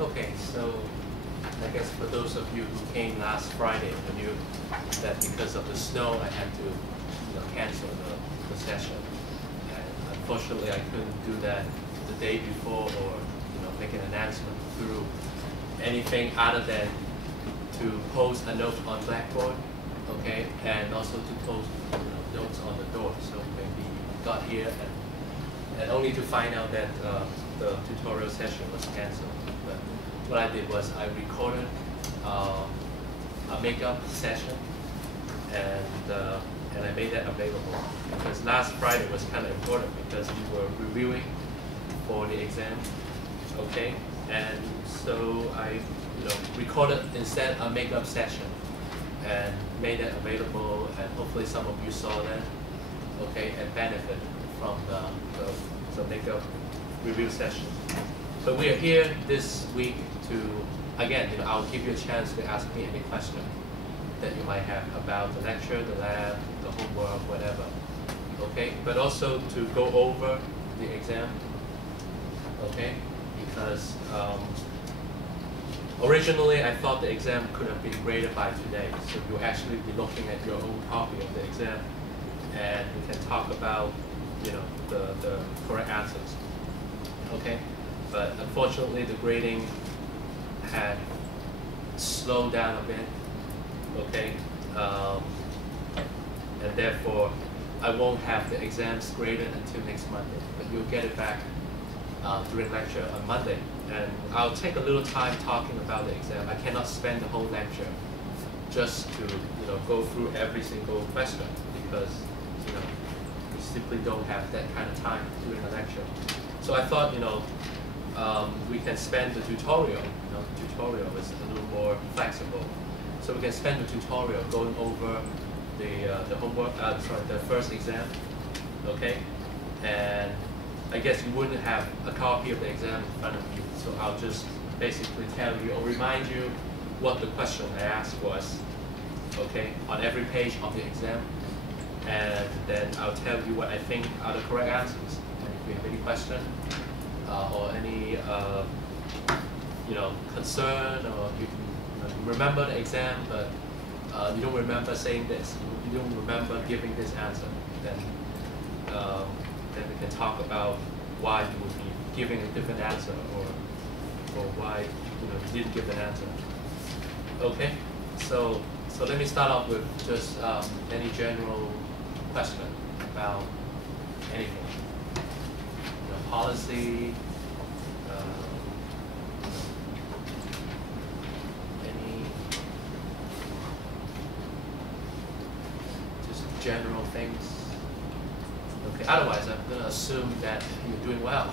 Okay, so I guess for those of you who came last Friday and knew that because of the snow I had to cancel the session. And unfortunately I couldn't do that the day before or make an announcement through anything other than to post a note on Blackboard, okay, and also to post notes on the door. So maybe you got here and only to find out that the tutorial session was canceled. But what I did was I recorded a makeup session and I made that available because last Friday was kind of important because we were reviewing for the exam, okay, and so I recorded instead a makeup session and made that available, and hopefully some of you saw that, okay, and benefited from the makeup review session. But we are here this week to, again, I'll give you a chance to ask me any question that you might have about the lecture, the lab, the homework, whatever, okay? But also to go over the exam, okay? Because originally I thought the exam could have been graded by today, so you'll actually be looking at your own copy of the exam, and we can talk about the correct answers, okay? But unfortunately the grading had slowed down a bit, okay? And therefore I won't have the exams graded until next Monday, but you'll get it back during lecture on Monday. And I'll take a little time talking about the exam. I cannot spend the whole lecture just to go through every single question because we simply don't have that kind of time during a lecture. So I thought we can spend the tutorial. The tutorial is a little more flexible, so we can spend the tutorial going over the homework. The first exam, okay, and I guess you wouldn't have a copy of the exam in front of you, so I'll just basically tell you or remind you what the question I asked was, okay, on every page of the exam, and then I'll tell you what I think are the correct answers. And if you have any question or any concern, or you can remember the exam but you don't remember saying this, you don't remember giving this answer, then we can talk about why you would be giving a different answer or why you didn't give an answer. Okay, so let me start off with just any general question about anything, policy, any just general things. Okay, otherwise I'm going to assume that you're doing well.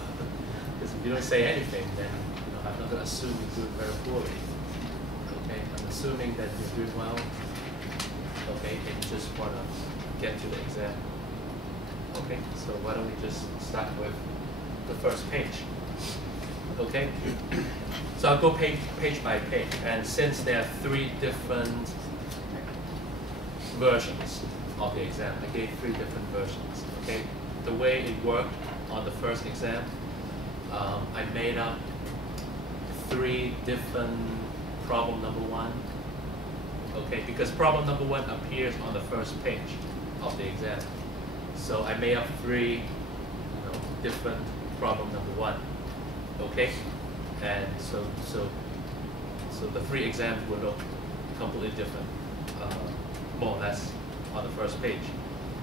Because if you don't say anything, then I'm not going to assume you're doing very poorly. Okay, I'm assuming that you're doing well. Okay, and you just want to get to the exam. Okay, so why don't we just start with the first page. Okay, so I'll go page by page, and since there are 3 different versions of the exam, I gave 3 different versions. Okay, the way it worked on the first exam, I made up 3 different problem number 1. Okay, because problem number 1 appears on the first page of the exam, so I made up 3 different problem number 1. Okay, and so the 3 exams will look completely different, more or less, on the first page.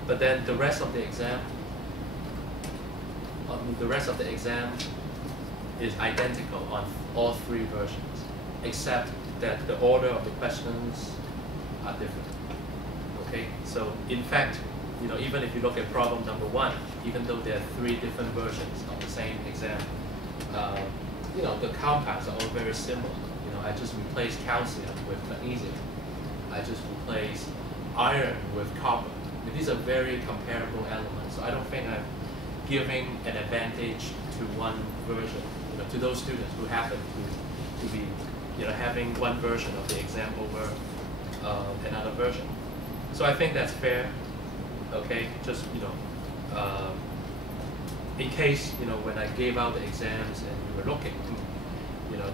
But then the rest of the exam, is identical on all 3 versions, except that the order of the questions are different. Okay, so in fact, even if you look at problem number 1, even though there are 3 different versions of the same exam, the compounds are all very similar. I just replaced calcium with magnesium. I just replaced iron with copper. These are very comparable elements, so I don't think I'm giving an advantage to one version, to those students who happen to be, having one version of the exam over another version. So I think that's fair. Okay, just in case when I gave out the exams and you were looking,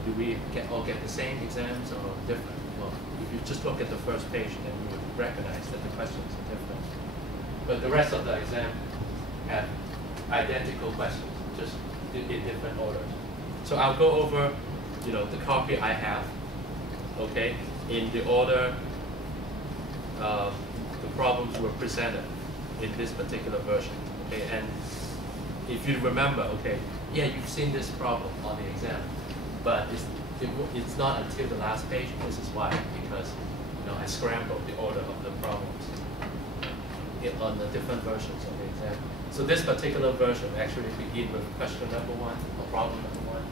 do we all get the same exams or different? Well, if you just look at the first page, then you would recognize that the questions are different. But the rest of the exam have identical questions, just in different orders. So I'll go over, the copy I have, okay, in the order the problems were presented in this particular version, okay. And if you remember, okay, yeah, you've seen this problem on the exam, but it's not until the last page. This is why, because I scrambled the order of the problems on the different versions of the exam. So this particular version actually begin with question number 1 or problem number 1.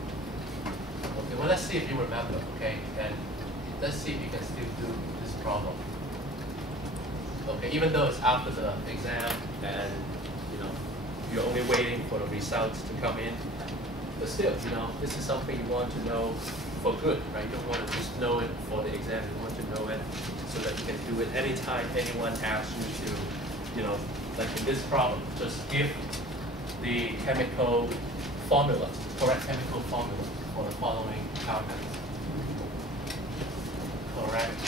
Okay, well, let's see if you remember, okay, and let's see if you can still do this problem. Okay, even though it's after the exam and you're only waiting for the results to come in, but still, this is something you want to know for good, right? You don't want to just know it for the exam. You want to know it so that you can do it anytime anyone asks you to, like in this problem, just give the chemical formula, correct chemical formula for the following compounds. Correct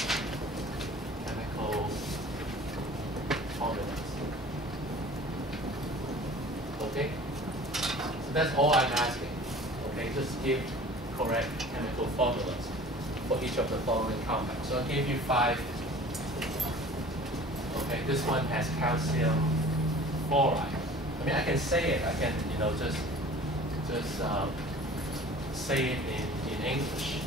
chemical formulas. Okay? So that's all I'm asking. Okay, just give correct chemical formulas for each of the following compounds. So I gave you 5. Okay, this one has calcium fluoride. I mean, I can say it. I can, just say it in English.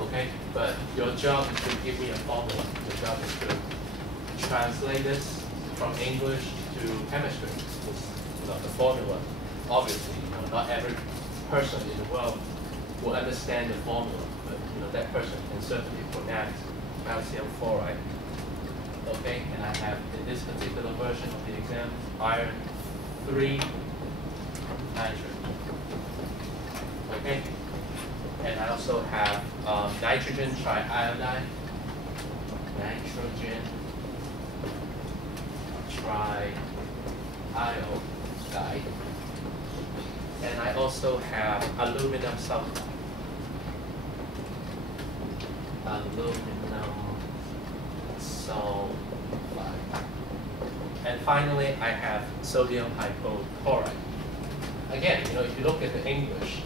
Okay, but your job is to give me a formula. Your job is to translate this from English to chemistry. The formula. Obviously, not every person in the world will understand the formula, but that person can certainly pronounce calcium fluoride. Okay, and I have in this particular version of the exam iron 3 nitrogen. Okay, and I also have nitrogen triiodide, nitrogen triiodide, and I also have aluminum sulfide. Aluminum sulfide. And finally, I have sodium hypochlorite. Again, if you look at the English,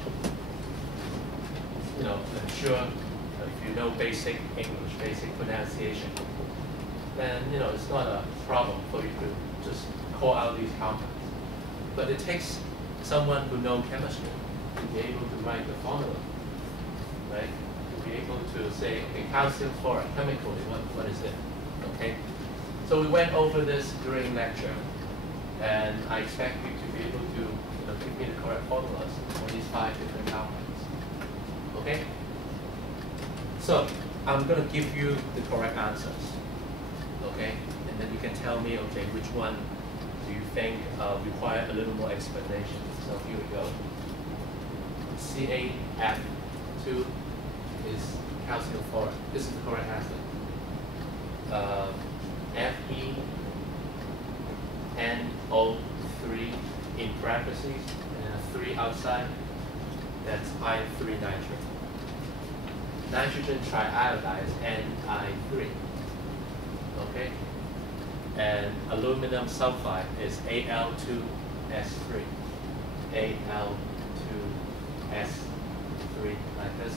I'm sure if you know basic English, basic pronunciation, then it's not a problem for you to just call out these compounds. But it takes someone who knows chemistry to be able to write the formula, right? To be able to say, okay, calcium fluoride, chemically, what is it? Okay. So we went over this during lecture, and I expect you to be able to give me the correct formulas for these 5 different compounds. Okay? So I'm going to give you the correct answers. Okay? And then you can tell me, okay, which one do you think require a little more explanation? So here we go. CaF2 is calcium fluoride. This is the correct answer. FeNO3 in parentheses and then a 3 outside. That's iron 3 nitrate. Nitrogen triiodide is Ni3. Okay? And aluminum sulfide is Al2S3. Al2S3 like this.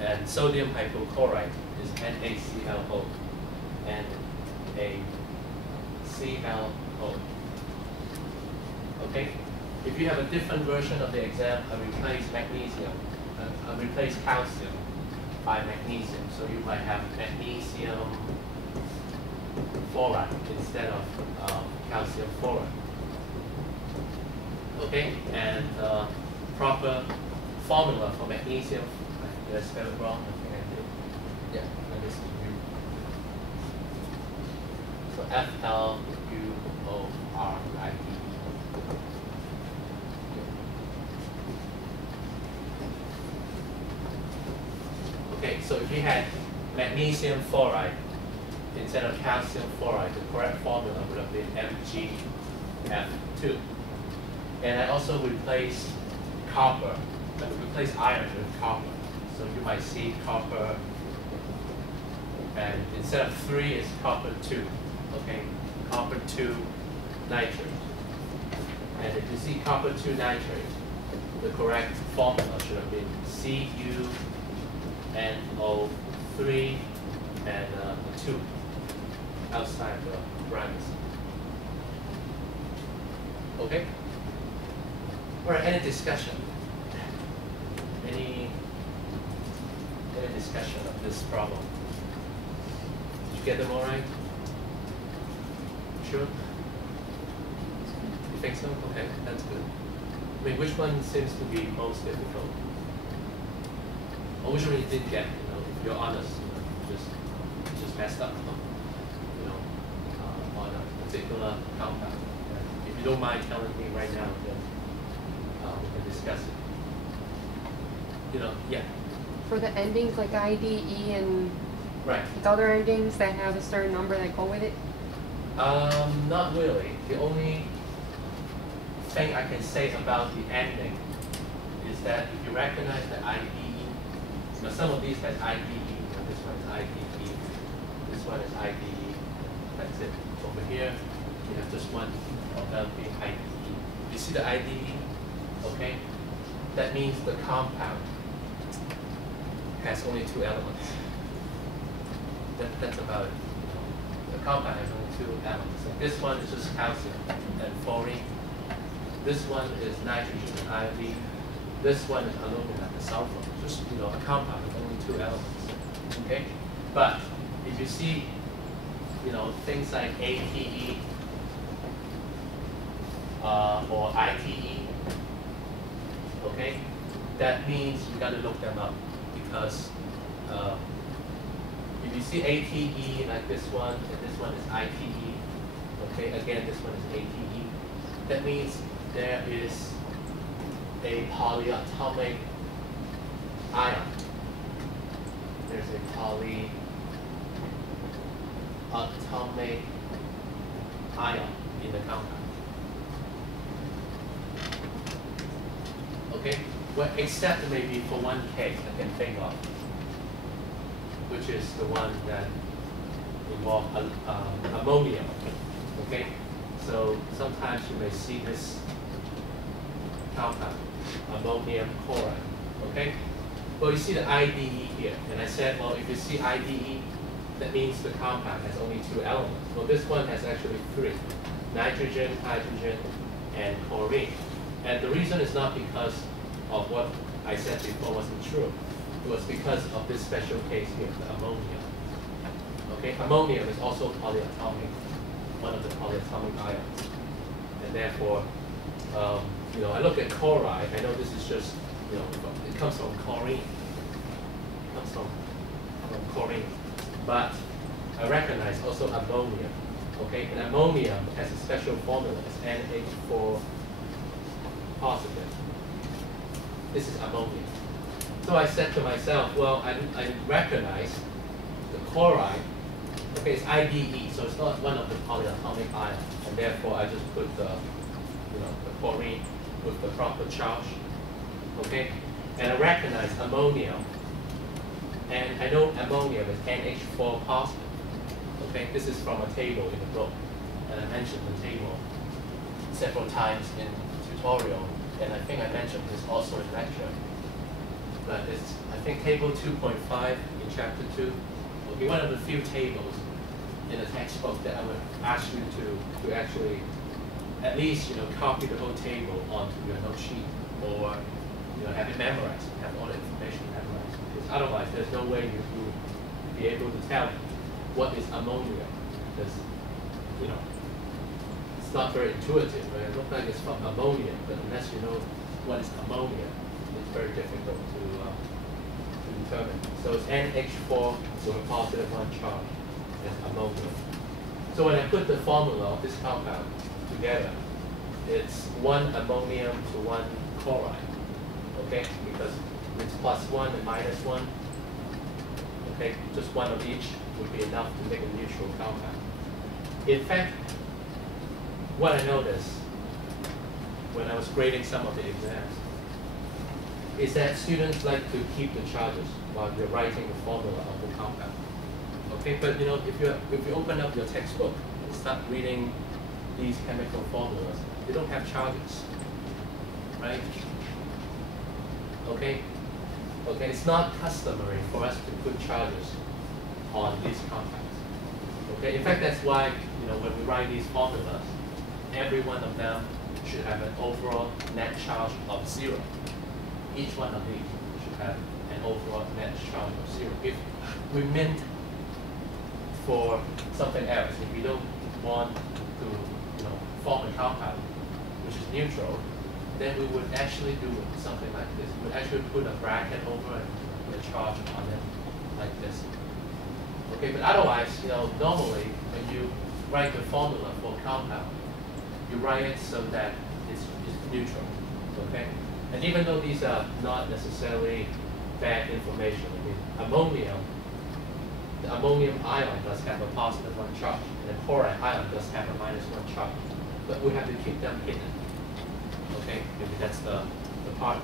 And sodium hypochlorite is NaClO. NaClO. Okay? If you have a different version of the exam, I replace magnesium. I replace calcium by magnesium. So you might have magnesium fluoride instead of calcium fluoride. Okay? And proper formula for magnesium. Did I spell it wrong? I think I did. Yeah, that is U. So FLUORide. Okay, so if you had magnesium fluoride instead of calcium fluoride, the correct formula would have been MgF2. And I also replaced copper, but replace iron with copper. So you might see copper, and instead of 3, it's copper 2. Okay, copper 2 nitrate. And if you see copper 2 nitrate, the correct formula should have been CuNO3 and a 2 outside the parentheses. Okay? All right, any discussion? Any discussion of this problem? Did you get them all right? Sure? You think so? Okay, that's good. I mean, which one seems to be most difficult? Or which one you did get, if you're honest, you just messed up, on a particular compound. If you don't mind telling me right now, then we can discuss it. Yeah. For the endings like I, D, E, and right. the other endings that have a certain number that go with it? Not really. The only thing I can say about the ending is that if you recognize the IDE, some of these has IDE, this one is IDE, this one is IDE, that's it. Over here, you have just one of them being IDE. You see the IDE? Okay? That means the compound has only 2 elements. That's about it. The compound has only 2 elements. So this one is just calcium and fluorine. This one is nitrogen and iodine. This one is aluminum and sulfur. Just a compound with only 2 elements. Okay? But if you see, things like ATE or ITE, okay, that means you got to look them up because if you see ATE like this one and this one is ITE, okay, again this one is ATE, that means there is a polyatomic ion. There's a polyatomic ion in the compound. Okay? Well, except maybe for one case I can think of, which is the one that involves ammonia. Okay? So sometimes you may see this compound, ammonium chloride. Okay? Well, you see the IDE here, and I said, well, if you see IDE, that means the compound has only 2 elements. Well, this one has actually 3, nitrogen, hydrogen, and chlorine. And the reason is not because of what I said before wasn't true. It was because of this special case here, the ammonium. Okay, ammonium is also polyatomic, one of the polyatomic ions. And therefore, I look at chloride, I know this is just, it comes from chlorine. It comes from chlorine. But I recognize also ammonium. Okay, and ammonium has a special formula, it's NH4 positive. This is ammonia. So I said to myself, well, I recognize the chloride, okay, it's IDE, so it's not one of the polyatomic ions, and therefore I just put the chlorine with the proper charge, okay? And I recognize ammonium, and I know ammonium is NH4 positive, okay? This is from a table in the book, and I mentioned the table several times in tutorial, and I think I mentioned this also in lecture. But it's, I think, table 2.5 in chapter 2 will be one of the few tables in the textbook that I would ask you to actually at least copy the whole table onto your note sheet, or have it memorized, have all the information memorized. Because otherwise, there's no way you will be able to tell what is ammonia, because it's not very intuitive. Right? It looks like it's from ammonia, but unless you know what is ammonia, it's very difficult to determine. So it's NH4 with a positive 1 charge, that's ammonia. So when I put the formula of this compound together, it's 1 ammonium to 1 chloride, okay? Because it's +1 and -1, okay? Just one of each would be enough to make a neutral compound. In fact, what I noticed when I was grading some of the exams, is that students like to keep the charges while you're writing the formula of the compound. Okay, but if you open up your textbook and start reading these chemical formulas, they don't have charges, right? Okay, it's not customary for us to put charges on these compounds. Okay, in fact, that's why when we write these formulas, every one of them should have an overall net charge of 0. Each one of these should have an overall net charge of 0. If we meant for something else, if we don't want to form a compound which is neutral, then we would actually do something like this. We would actually put a bracket over and put a charge on it like this. Okay, but otherwise, normally when you write the formula for a compound, you write it so that it's neutral. Okay, and even though these are not necessarily bad information, I mean, the ammonium ion does have a positive 1 charge, and the chloride ion does have a -1 charge, but we have to keep them hidden. Okay, maybe that's the part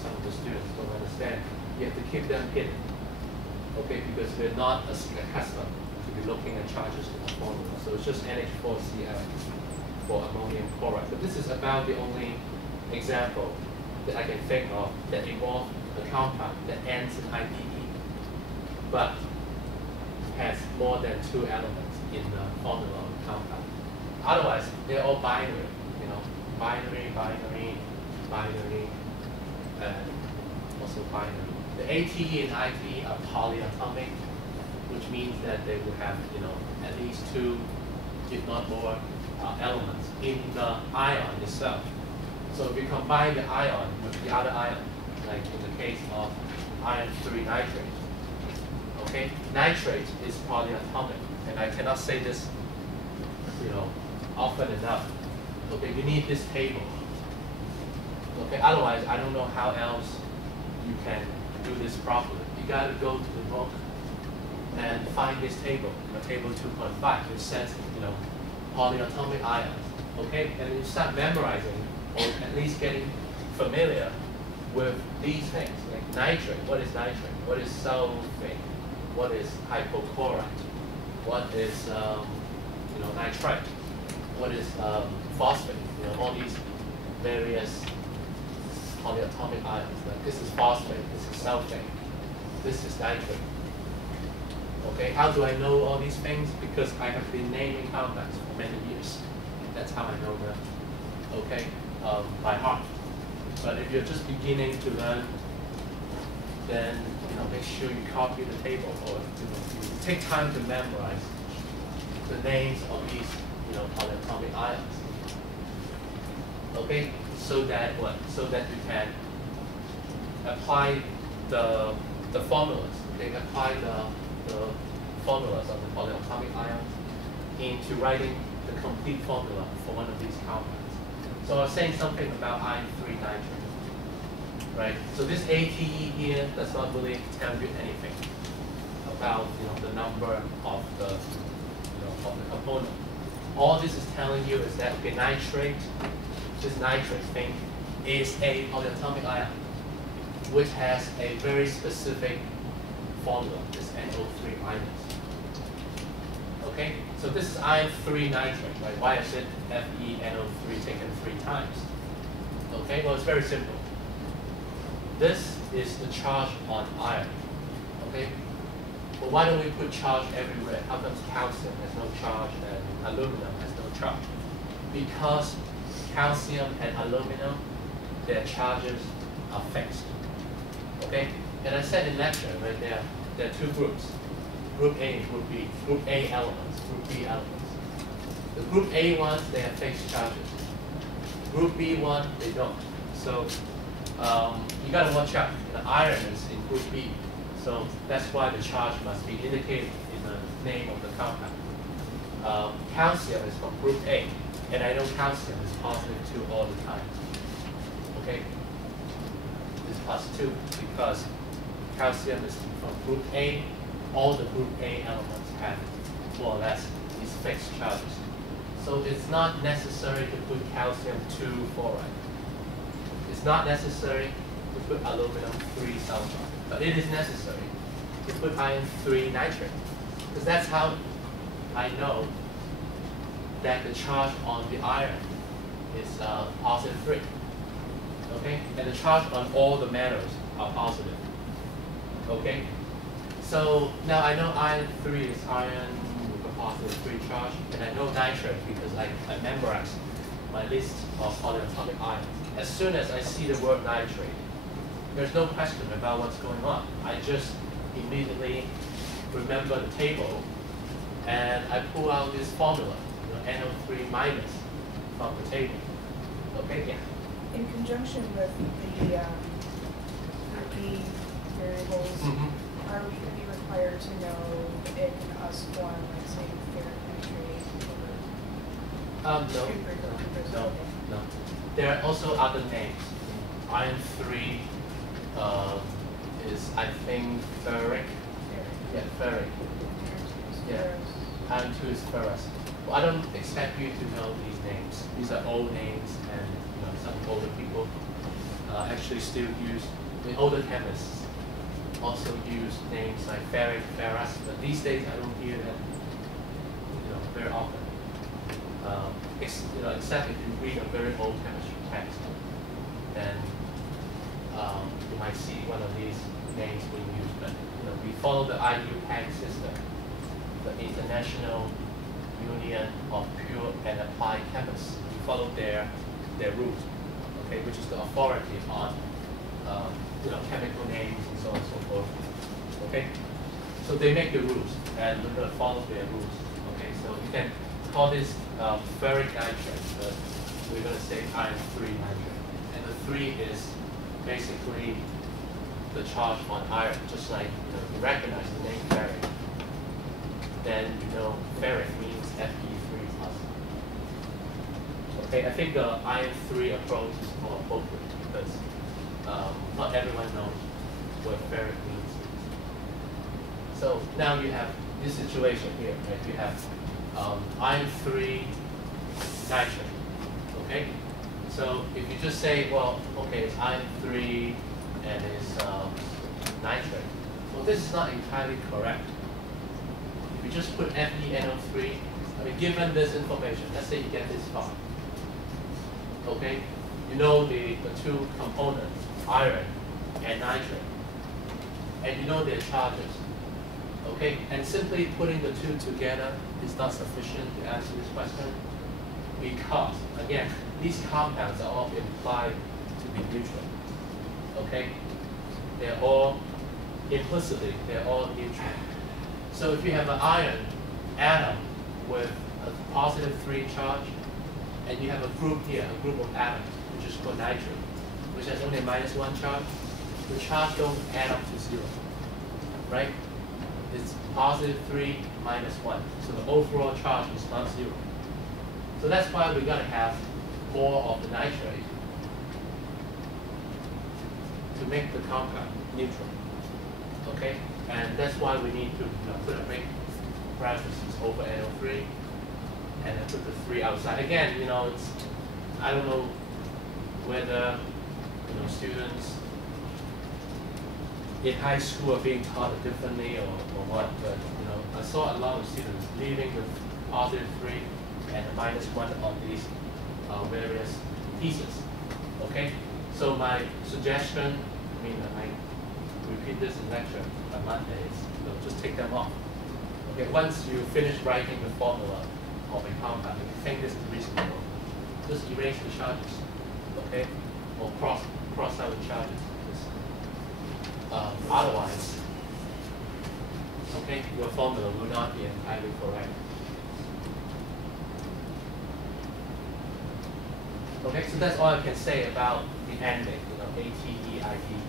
some of the students don't understand. You have to keep them hidden. Okay, because we're not accustomed to be looking at charges in the formula. So it's just NH4Cl for ammonium chloride. But this is about the only example that I can think of that involves a compound that ends in IDE, but has more than 2 elements in the formula of the compound. Otherwise, they're all binary. Binary, and also binary. The ATE and ITE are polyatomic, which means that they will have at least 2, if not more, elements in the ion itself. So if you combine the ion with the other ion, like in the case of iron 3 nitrate, okay, nitrate is polyatomic, and I cannot say this often enough. Okay, you need this table. Okay, otherwise I don't know how else you can do this properly. You got to go to the book and find this table, table 2.5, which says polyatomic ions. Okay, and you start memorizing, or at least getting familiar with these things, like nitrate. What is nitrate? What is sulfate? What is hypochlorite? What is nitrite? What is phosphate? All these various polyatomic ions. Like this is phosphate, this is sulfate, this is nitrate. Okay, how do I know all these things? Because I have been naming compounds for many years. That's how I know them. Okay, by heart. But if you're just beginning to learn, then make sure you copy the table, or you take time to memorize the names of these polyatomic ions. Okay, so that what? So that you can apply the formulas. Okay, apply the formulas of the polyatomic ions into writing the complete formula for one of these compounds. So I was saying something about iron 3 nitrate, right? So this ATE here does not really tell you anything about the number of the of the component. All this is telling you is that nitrate, this nitrate thing, is a polyatomic ion, which has a very specific formula, this NO3 minus. Okay, so this is iron 3 nitrate, right? Why is it FeNO3 taken 3 times? Okay, well, it's very simple. This is the charge on iron. Okay, well, why don't we put charge everywhere? How comes calcium has no charge and aluminum has no charge? Because calcium and aluminum, their charges are fixed. Okay, and I said in lecture, right, there are 2 groups. Group A and Group B. Group A elements, Group B elements. The Group A ones, they have fixed charges. Group B one, they don't. So you got to watch out. The iron is in Group B, so that's why the charge must be indicated in the name of the compound. Calcium is from Group A, and I know calcium is positive 2 all the time. Okay, it's +2 because calcium is from Group A. All the Group A elements have more or less these fixed charges. So it's not necessary to put calcium 2 fluoride. It's not necessary to put aluminum 3 sulfide. But it is necessary to put iron 3 nitrate, because that's how I know that the charge on the iron is positive 3. Okay? And the charge on all the metals are positive. Okay? So now I know iron 3 is iron with a positive 3 charge, and I know nitrate because I memorized my list of polyatomic ions. As soon as I see the word nitrate, there's no question about what's going on. I just immediately remember the table, and I pull out this formula, NO3 minus from the table. Okay, yeah. In conjunction with the variables, are we going to be required to know the IC and US form, like say ferric nitrate or No. There are also other names. Iron 3 is, I think, ferric. Yeah, ferric. Yeah. Iron 2 is ferrous. Well, I don't expect you to know these names. These are old names, and some older people actually still use. Older chemists also use names like ferric, ferrous, but these days I don't hear that very often. Except if you read a very old chemistry text, then you might see one of these names being used. But we follow the IUPAC system, the International Union of Pure and Applied Chemists. We follow their rules, okay, which is the authority on chemical names and so on and so forth. Okay, so they make the rules, and we're going to follow their rules. Okay, so you can call this ferric nitrate, but we're going to say iron 3 nitrate, and the 3 is basically the charge on iron. Just like you recognize the name ferric, then ferric means Fe3 plus. Okay, I think the iron 3 approach is more appropriate because not everyone knows what ferric means. So now you have this situation here, right? You have iron 3 nitrate. Okay, so if you just say, well, okay, it's iron 3 and it's nitrate. Well, this is not entirely correct. If you just put FeNO3, given this information, let's say you get this far. Okay, you know the two components, iron and nitrate, and you know their charges. Okay, and simply putting the two together is not sufficient to answer this question because, again, these compounds are all implied to be neutral. Okay, they're all implicitly, they're all neutral. So if you have an iron atom with a positive 3 charge, and you have a group here, a group of atoms, which is called nitrogen, which has only a -1 charge, the charge don't add up to 0, right? It's positive 3 minus 1. So the overall charge is not 0. So that's why we're going to have more of the nitrate to make the compound neutral. Okay? And that's why we need to put a big parentheses over NO3 and then put the 3 outside. Again, it's, I don't know whether students in high school are being taught differently or what, but I saw a lot of students leaving with positive 3 and a -1 on these various pieces. Okay, so my suggestion, I repeat this in lecture on Monday, is just take them off. Okay, once you finish writing the formula of a compound, if you think this is reasonable, just erase the charges. Okay, or cross out the charges. Otherwise, okay, your formula will not be entirely correct. Okay, so that's all I can say about the ending, ATE, ITE,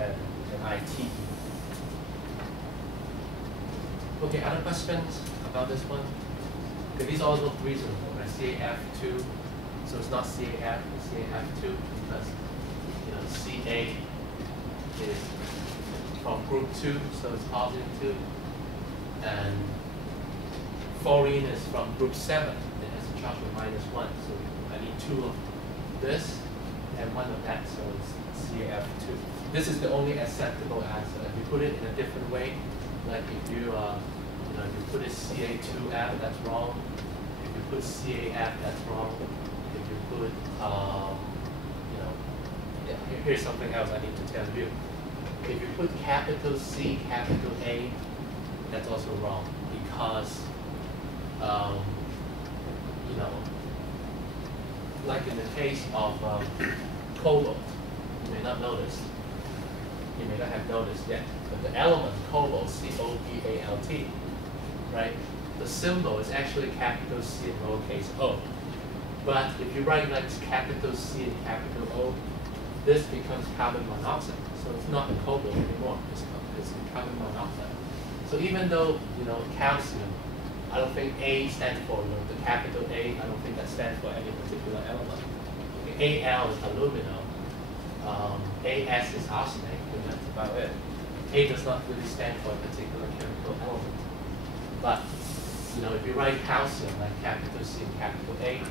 and ITE. Okay, other questions about this one? Okay, these all look reasonable, right? CAF2, so it's not CAF, it's CAF2 because CA is from group 2, so it's positive 2. And fluorine is from group 7, it has a charge of -1. So I need 2 of this and 1 of that, so it's CAF this is the only acceptable answer. If you put it in a different way, like if you, if you put it Ca2F, that's wrong. If you put CAF, that's wrong. If you put, here's something else I need to tell you. If you put capital C, capital A, that's also wrong because, like in the case of cobalt, you may not notice, you may not have noticed yet, but the element cobalt, C-O-B-A-L-T, right? The symbol is actually capital C and lowercase o. But if you write like capital C and capital O, this becomes carbon monoxide. So it's not a cobalt anymore, it's carbon monoxide. So even though, calcium, I don't think A stands for, the capital A, I don't think that stands for any particular element. Okay, Al is aluminum, As is arsenic, and that's about it. A does not really stand for a particular chemical element. But, if you write calcium like capital C and capital A, it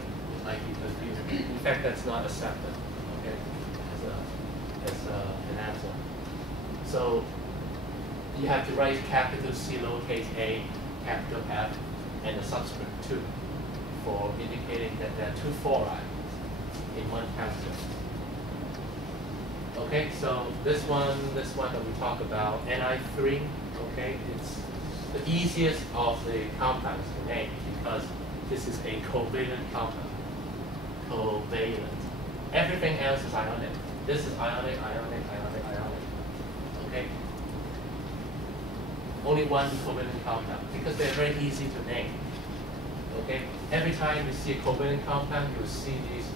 might be confusing. In fact, that's not accepted, okay, as an answer. So you have to write capital C, lowercase a, capital F, and a subscript 2 for indicating that there are 2 fluorides in one calcium. Okay, so this one that we talk about, Ni3, okay, it's the easiest of the compounds to name because this is a covalent compound. Covalent. Everything else is ionic. This is ionic, ionic, ionic, ionic. Okay? Only one covalent compound because they're very easy to name. Okay? Every time you see a covalent compound, you'll see these,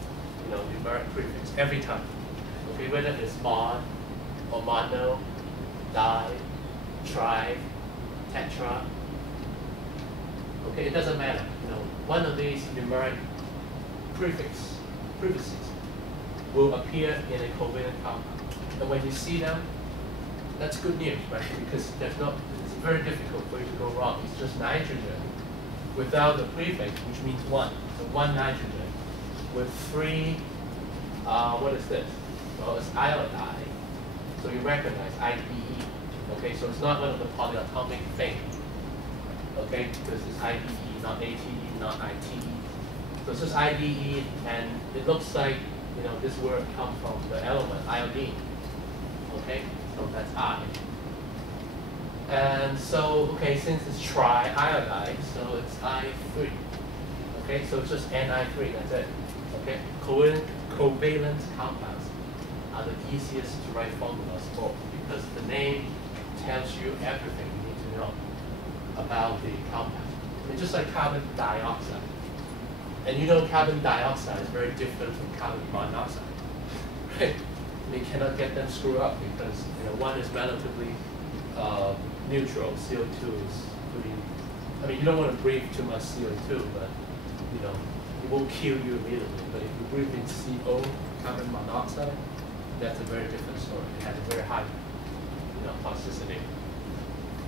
numeric prefix every time. Okay, whether it's mon or mono, di, tri, tetra. Okay, it doesn't matter. One of these numeric prefixes will appear in a covalent compound. And when you see them, that's good news, right? Because it's very difficult for you to go wrong. It's just nitrogen without the prefix, which means 1. So 1 nitrogen with 3, what is this? Well, it's iodide. So you recognize IPE. Okay, so it's not one of the polyatomic things. Okay, because it's IPE, not ATE, not ITE. So it's just IDE, and it looks like, this word comes from the element iodine. Okay, so that's I. And so, okay, since it's triiodide, so it's I3. Okay, so it's just Ni3, that's it. Okay, covalent compounds are the easiest to write formulas for because the name tells you everything you need to know about the compound. It's just like carbon dioxide. And carbon dioxide is very different from carbon monoxide. Right? You cannot get them screwed up because one is relatively neutral. CO2 is pretty. You don't want to breathe too much CO2, but it won't kill you immediately. But if you breathe in CO, carbon monoxide, that's a very different story. It has a very high, toxicity.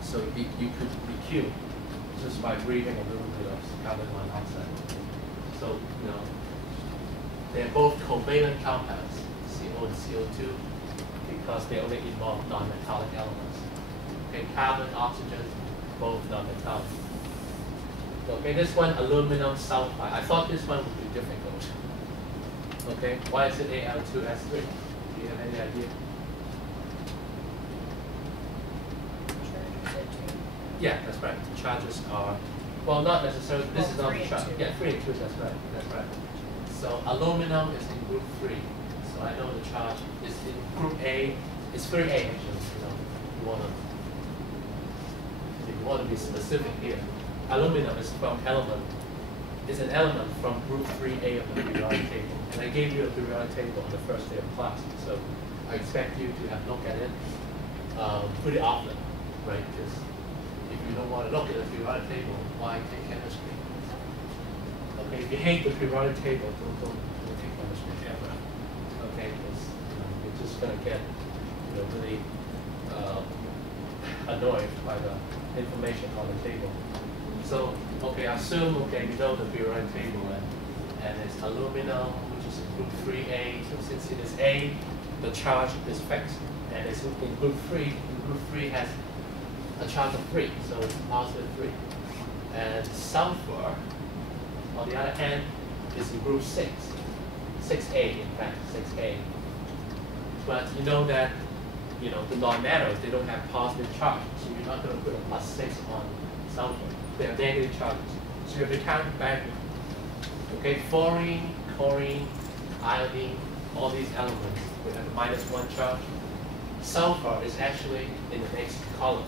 So you could be killed just by breathing a little bit of carbon monoxide. So they're both covalent compounds, CO and CO2, because they only involve non-metallic elements. Okay, carbon, oxygen, both non-metallic. Okay, this one, aluminum sulfide. I thought this one would be difficult. Okay, why is it Al2S3? Do you have any idea? Yeah, that's right. The charges are, well, not necessarily. This is not the charge. Yeah, 3 and 2. That's right. That's right. So aluminum is in group 3. So I know the charge is in group A. It's 3A actually. You want to be specific here. Aluminum is from element. Is an element from group 3A of the periodic table. And I gave you a periodic table on the first day of class. So I expect you to have looked at it pretty often, right? Because if you don't want to look at the periodic table, why take chemistry? Okay, if you hate the periodic table, don't take chemistry ever. Okay, because you're just gonna get really annoyed by the information on the table. So okay, assume you know the periodic table and it's aluminum, which is in group 3A. So since it is A, the charge is fixed, and it's in group 3. Group 3 has a charge of 3, so it's positive 3. And sulfur, on the other hand, is in group 6, 6A in fact, 6A. But you know that the non-metals, they don't have positive charge, so you're not going to put a +6 on sulfur. They have negative charges. So you have to count backward. Okay, fluorine, chlorine, iodine, all these elements will have a -1 charge. Sulfur is actually in the next column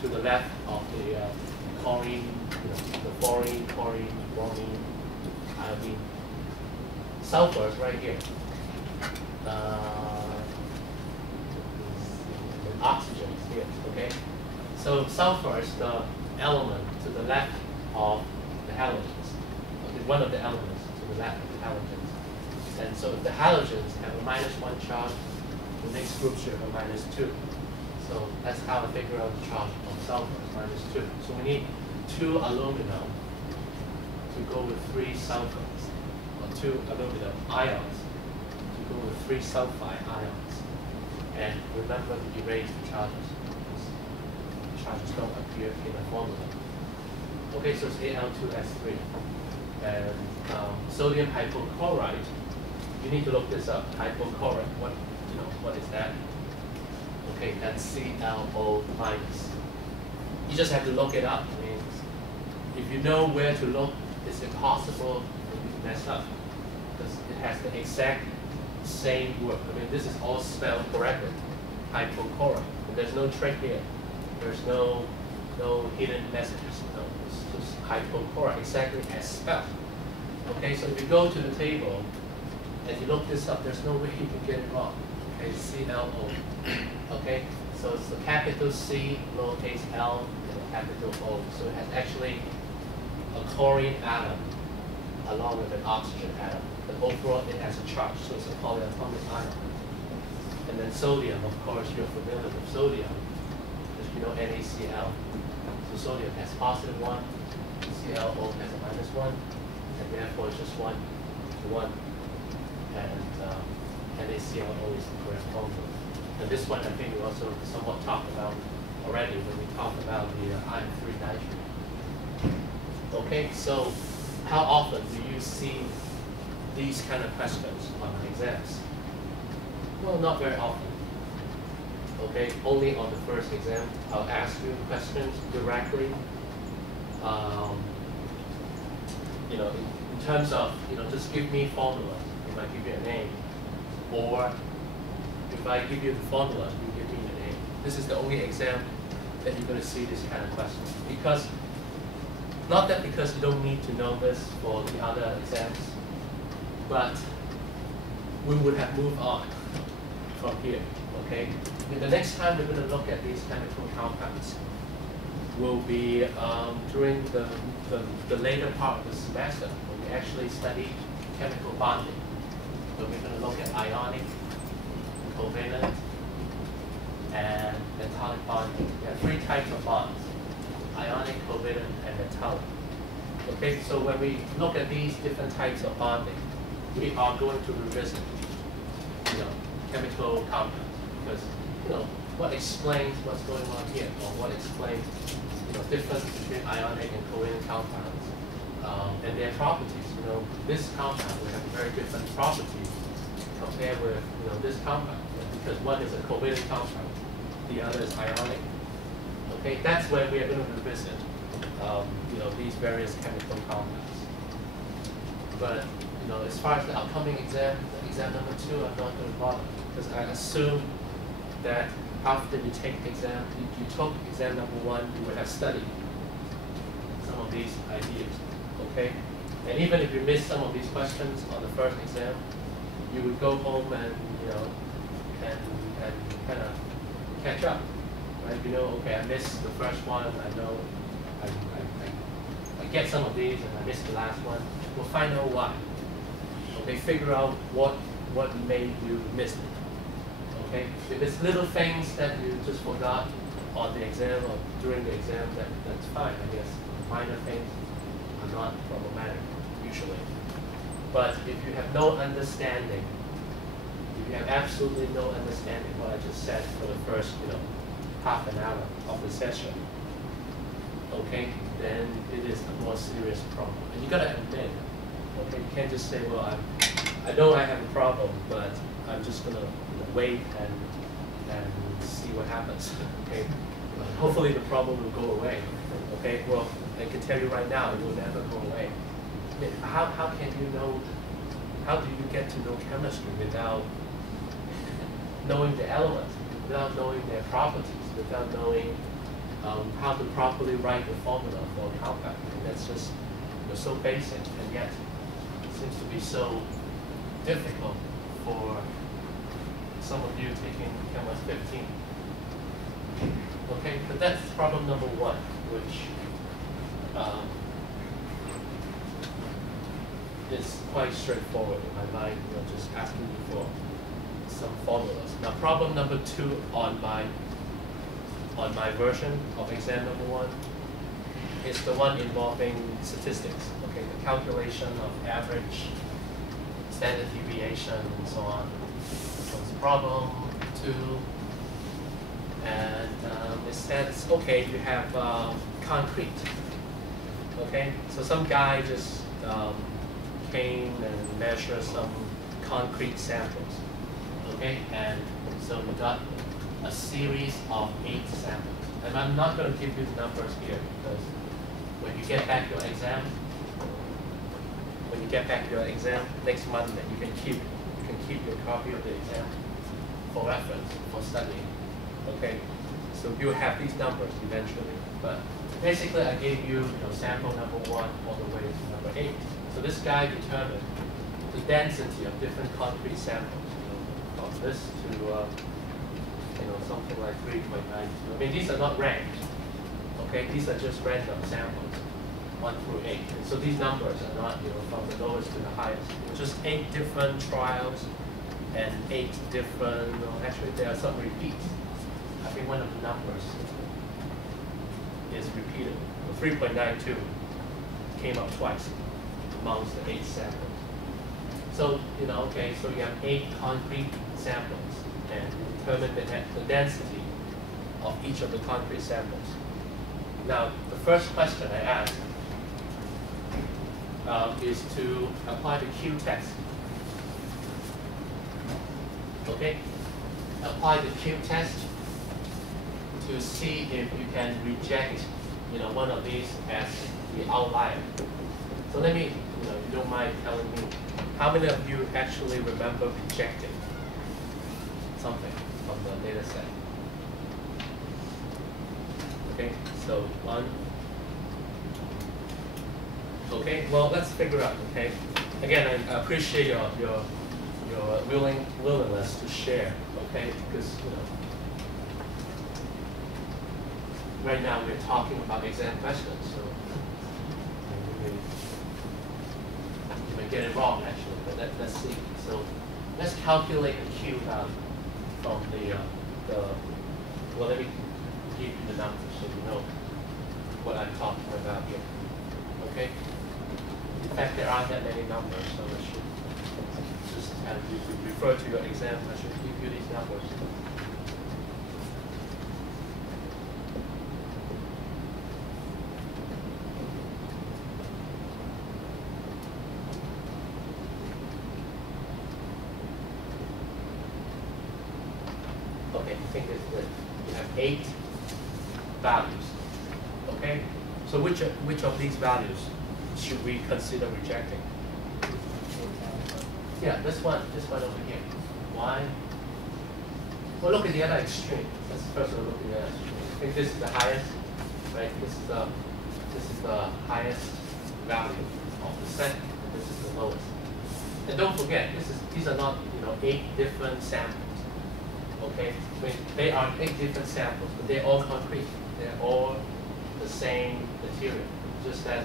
to the left of the chlorine, the fluorine, chlorine, bromine, iodine. Sulfur is right here. Oxygen is here, okay? So sulfur is the element to the left of the halogens. Okay, one of the elements to the left of the halogens. And so if the halogens have a -1 charge, the next group should have a -2. So that's how I figure out the charge of sulfur is -2. So we need 2 aluminum to go with 3 sulfurs, or 2 aluminum ions to go with 3 sulfide ions. And remember to erase the charges. The charges don't appear in the formula. Okay, so it's Al2S3. And sodium hypochlorite, you need to look this up. Hypochlorite, what is that? Okay, that's ClO minus. You just have to look it up. I mean, if you know where to look, it's impossible for you to mess up because it has the exact same word. I mean, this is all spelled correctly. Hypochlorite. And there's no trick here. There's no hidden messages. No, it's just hypochlorite, exactly as spelled. Okay, so if you go to the table and you look this up, there's no way you can get it wrong. Okay, ClO. Okay, so it's the capital C, lowercase l, and a capital O. So it has actually a chlorine atom along with an oxygen atom. But overall, it has a charge, so it's a polyatomic ion. And then sodium, of course, you're familiar with sodium, because you know NaCl. So sodium has +1, ClO has a -1, and therefore it's just 1 to 1. And NaClO is the correct formula. And this one, I think we also somewhat talked about already when we talked about the iron 3 nitrate. Okay, so how often do you see these kind of questions on exams? Well, not very often. Okay, only on the first exam, I'll ask you questions directly. In terms of, just give me formula if I give you a name, or if I give you the formula, you give me the name. This is the only exam that you're going to see this kind of question. Because, not that because you don't need to know this for the other exams, but we would have moved on from here, okay? And the next time we're going to look at these chemical compounds will be during the later part of the semester when we actually study chemical bonding. So we're going to look at ionic, covalent, and metallic bonding. There are 3 types of bonds: ionic, covalent, and metallic. Okay, so when we look at these different types of bonding, we are going to revisit, chemical compounds, because, what explains what's going on here, or what explains, difference between ionic and covalent compounds, and their properties. This compound will have very different properties compared with, this compound, because one is a covalent compound, the other is ionic. Okay, that's where we are going to revisit, these various chemical compounds. But, as far as the upcoming exam, exam number 2, I'm not going to bother, because I assume that after you take exam, you took exam number 1, you would have studied some of these ideas, okay? And even if you miss some of these questions on the first exam, you would go home and, and kind of catch up, right? Okay, I missed the first one, I know I get some of these and I missed the last one. We'll find out why. Okay, figure out what made you miss it. Okay, if it's little things that you just forgot on the exam or during the exam, that's fine, I guess. Minor things are not problematic usually. But if you have no understanding If you have absolutely no understanding what I just said for the first, half an hour of the session, okay, then it is a more serious problem. And you gotta admit, okay, you can't just say, well, I know I have a problem, but I'm just gonna wait and see what happens. Okay, hopefully the problem will go away. Okay, well, I can tell you right now, it will never go away. I mean, how can you know? How do you get to know chemistry without knowing the elements, without knowing their properties, without knowing how to properly write the formula for a compound? I mean, that's just so basic, and yet it seems to be so difficult for some of you taking Chem 15. Okay, but that's problem number one, which is quite straightforward in my mind, just asking you for some formulas. Now, problem number two on my version of exam number one is the one involving statistics. Okay, the calculation of average, standard deviation, and so on. So it's problem two, and it says, okay, you have concrete. Okay, so some guy just came and measured some concrete samples. Okay, and so we got a series of 8 samples. And I'm not going to give you the numbers here because when you get back your exam, next Monday, you can keep your copy of the exam for reference, for studying. Okay, so you'll have these numbers eventually. But basically, I gave you, sample number 1 all the way to number 8. So this guy determined the density of different concrete samples, from this to something like 3.92. I mean, these are not ranked. Okay, these are just random samples, 1 through 8. And so these numbers are not, from the lowest to the highest. It's just 8 different trials and 8 different. Actually, there are some repeats. I think one of the numbers is repeated. 3.92 came up twice amongst the 8 samples. So, okay, so you have 8 concrete samples and you determine the density of each of the concrete samples. Now, the first question I asked is to apply the Q test. Okay? Apply the Q test to see if you can reject, one of these as the outlier. So let me, if you don't mind telling me, how many of you actually remember rejecting something from the data set? Okay, so 1. Okay, well, let's figure out, okay? Again, I appreciate your willingness to share, okay? Because, right now we're talking about exam questions, so you may get it wrong, actually, but let's see. So let's calculate the Q value from well, let me give you the numbers so you know what I'm talking about here. Okay? In fact, there aren't that many numbers, so I should just have you to refer to your exam. I should give you these numbers. Okay, I think it's good. You have 8 values. Okay? So which of these values should we consider rejecting? Yeah, this one over here. Why? Well, look at the other extreme. Let's first look at the other extreme. I think this is the highest, right? This is the highest value of the set, and this is the lowest. And don't forget, these are not 8 different samples. Okay, I mean, they are 8 different samples, but they're all concrete. They're all the same material. Just that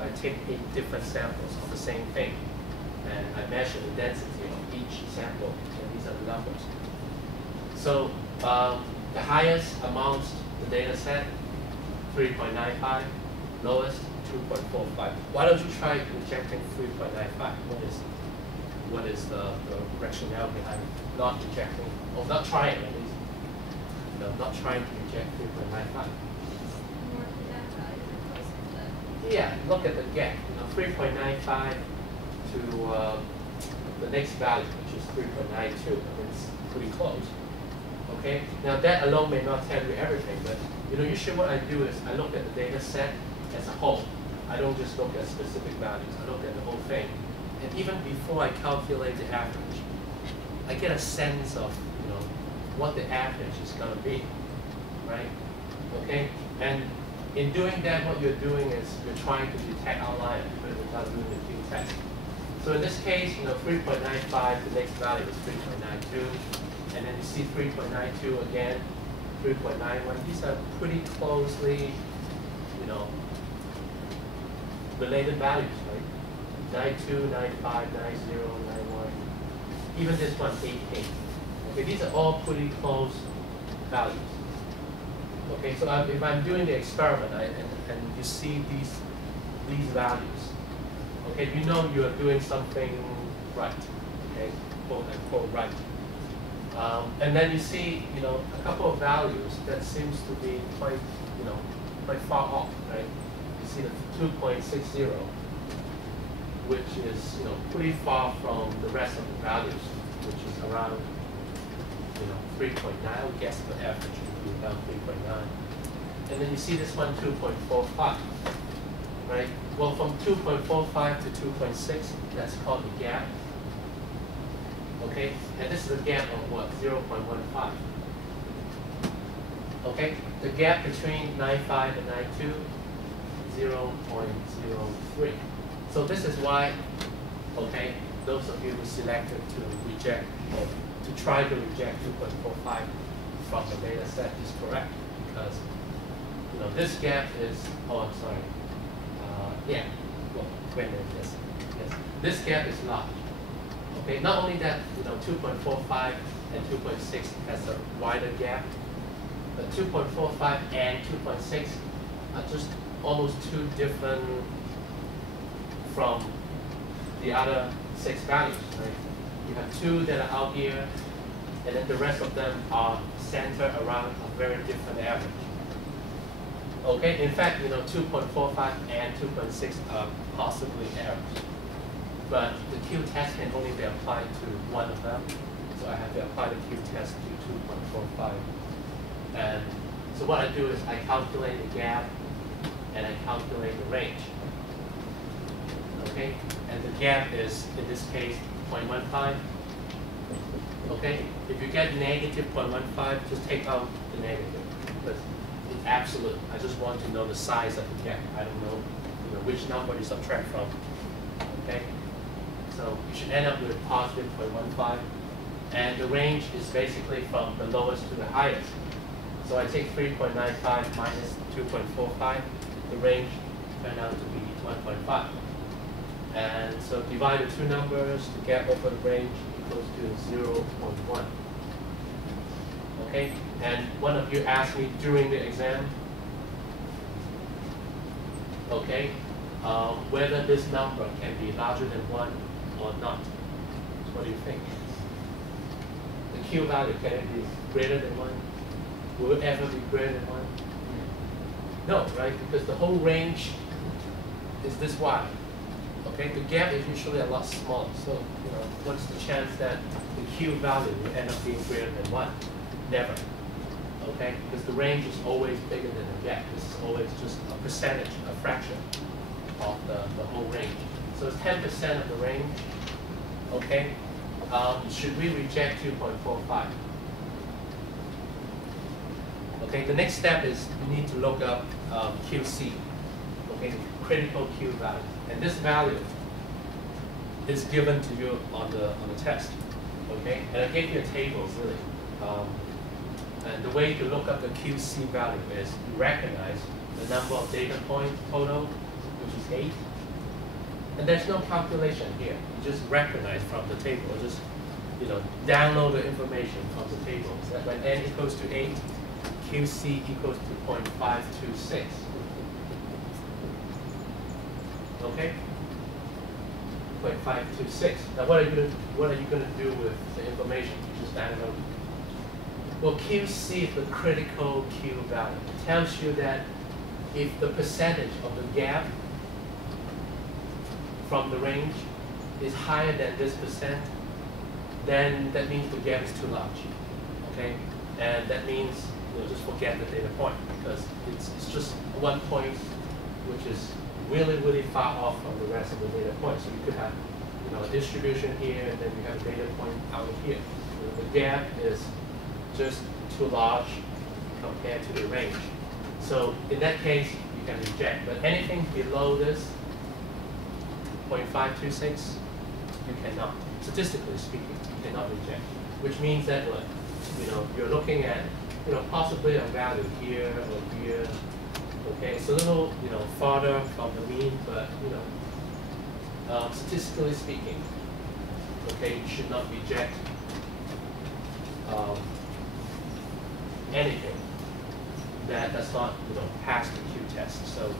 I take 8 different samples of the same thing, and I measure the density of each sample, and these are the numbers. So the highest amongst the data set, 3.95, lowest 2.45. Why don't you try rejecting 3.95? What is it? what is the rationale behind not rejecting, or not trying at least, not trying to reject 3.95. Yeah, look at the gap. 3.95 to the next value, which is 3.92. I mean, it's pretty close. Okay. Now that alone may not tell you everything, but usually what I do is I look at the data set as a whole. I don't just look at specific values. I look at the whole thing, and even before I calculate the average, I get a sense of what the average is going to be, right? Okay. And in doing that, what you're doing is you're trying to detect outliers without doing the Q test. So in this case, 3.95, the next value is 3.92, and then you see 3.92 again, 3.91. These are pretty closely, related values, right? 92, 95, 90, 91. Even this one, 88. Okay, these are all pretty close values. Okay, so if I'm doing the experiment and you see these values, okay, you are doing something right, okay, quote unquote right. And then you see, a couple of values that seems to be quite far off, right? You see the 2.60, which is pretty far from the rest of the values, which is around 3.9. I would guess the average would be about 3.9. And then you see this one 2.45, right? Well, from 2.45 to 2.6, that's called the gap. Okay, and this is a gap of what? 0.15. Okay, the gap between 95 and 92, 0.03. So this is why, okay, those of you who selected to reject or to try to reject 2.45 from the data set is correct, because this gap is, oh, I'm sorry, yeah, well, wait a minute, yes, this gap is large. Okay, not only that, 2.45 and 2.6 has a wider gap, but 2.45 and 2.6 are just almost two different from the other 6 values, right? You have 2 that are out here, and then the rest of them are centered around a very different average. Okay, in fact, 2.45 and 2.6 are possibly errors. But the Q test can only be applied to one of them. So I have to apply the Q test to 2.45. And so what I do is I calculate the gap and I calculate the range. Okay, and the gap is, in this case, 0.15. Okay, if you get negative 0.15, just take out the negative, because it's absolute. I just want to know the size of the gap. I don't know, which number to subtract from. Okay, so you should end up with positive 0.15, and the range is basically from the lowest to the highest. So I take 3.95 minus 2.45. The range turned out to be 1.5. And so divide the two numbers to get over the range equals to 0.1. Okay, and one of you asked me during the exam, okay, whether this number can be larger than 1 or not. So what do you think? The Q value, can it be greater than 1? Will it ever be greater than 1? No, right? Because the whole range is this wide. Okay, the gap is usually a lot smaller. So, what's the chance that the Q value will end up being greater than 1? Never. Okay, because the range is always bigger than the gap. This is always just a percentage, a fraction of the whole range. So it's 10% of the range. Okay, should we reject 2.45? Okay, the next step is you need to look up QC. Okay, critical Q value, and this value is given to you on the test. Okay, and I gave you a table really. And the way to look up the QC value is you recognize the number of data points total, which is 8. And there's no calculation here. You just recognize from the table, or just download the information from the table. So that when n equals to 8, QC equals to 0.526. Okay? 0.526. Now what are you going to do with the information you just added up? Well, QC is the critical Q value. It tells you that if the percentage of the gap from the range is higher than this percent, then that means the gap is too large. Okay, and that means just forget the data point because it's just one point which is really far off from the rest of the data points. So you could have a distribution here, and then you have a data point out here. So the gap is just too large compared to the range. So in that case, you can reject. But anything below this 0.526, you cannot. Statistically speaking, you cannot reject. Which means that you're looking at possibly a value here or here. Okay, it's a little farther from the mean, but statistically speaking, okay, you should not reject anything that does not pass the Q test. So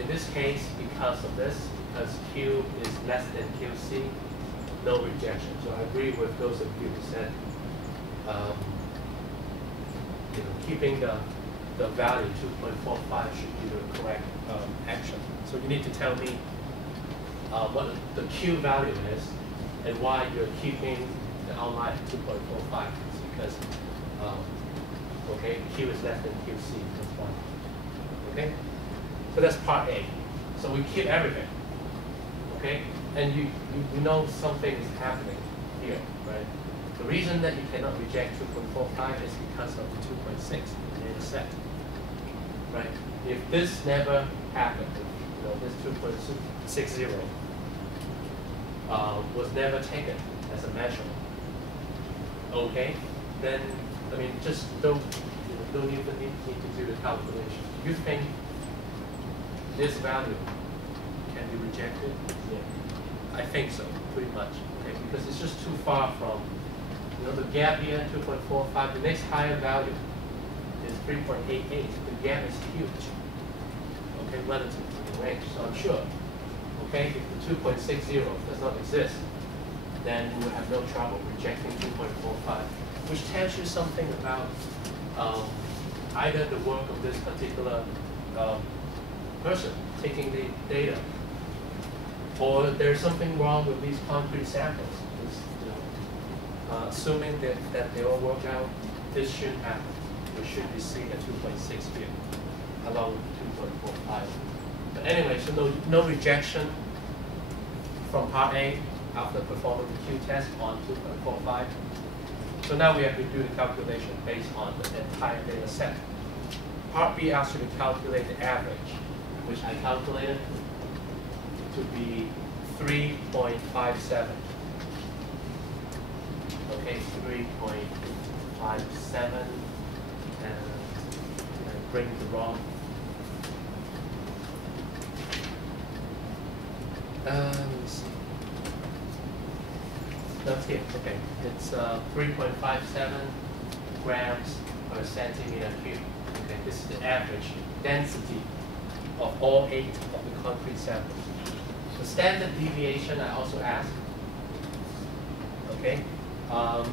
in this case, because of this, because Q is less than QC, no rejection. So I agree with those of you who said keeping the value 2.45 should be the correct action. So you need to tell me what the Q value is and why you're keeping the outlier at 2.45. Because okay, Q is less than QC. That's one. Okay, so that's part A. So we keep everything. Okay, and you know something is happening here, right? The reason that you cannot reject 2.45 is because of the 2.6 data set, right? If this never happened, this 2.60 was never taken as a measure, okay, then I mean just don't even need to do the calculation. Do you think this value can be rejected? Yeah, I think so, pretty much. Okay, because it's just too far from the gap here, 2.45. The next higher value is 3.88. The gap is huge. Okay, relative to the range. So I'm sure. Okay, if the 2.60 does not exist, then you will have no trouble rejecting 2.45, which tells you something about either the work of this particular person taking the data, or there's something wrong with these concrete samples. Assuming that they all work out, this should happen. We should be seeing a 2.6 here, along with 2.45. But anyway, so no rejection from part A after performing the Q test on 2.45. So now we have to do the calculation based on the entire data set. Part B asks you to calculate the average, which I calculated to be 3.57. Okay, 3.57, and I bring the wrong. Let me see. That's here. Okay, it's 3.57 grams per centimeter cube. Okay, this is the average density of all 8 of the concrete samples. The standard deviation I also asked. Okay. I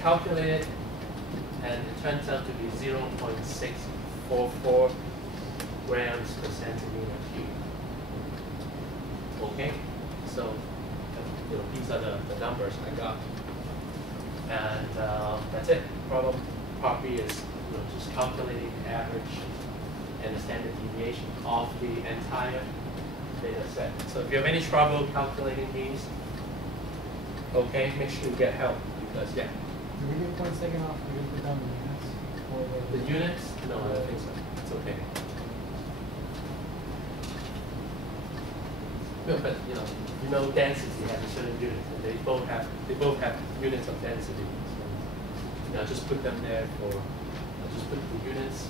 calculated, and it turns out to be 0.644 grams per centimeter cube. Okay, so these are the numbers I got, and that's it. Problem part B is just calculating the average and the standard deviation of the entire data set. So if you have any trouble calculating these, okay, make sure you get help, because Do we get 1 second off? Do we put down the units? Or the units? No, I don't think so. It's okay. No, but density has a certain unit, and they both have units of density. So just put them there for just put the units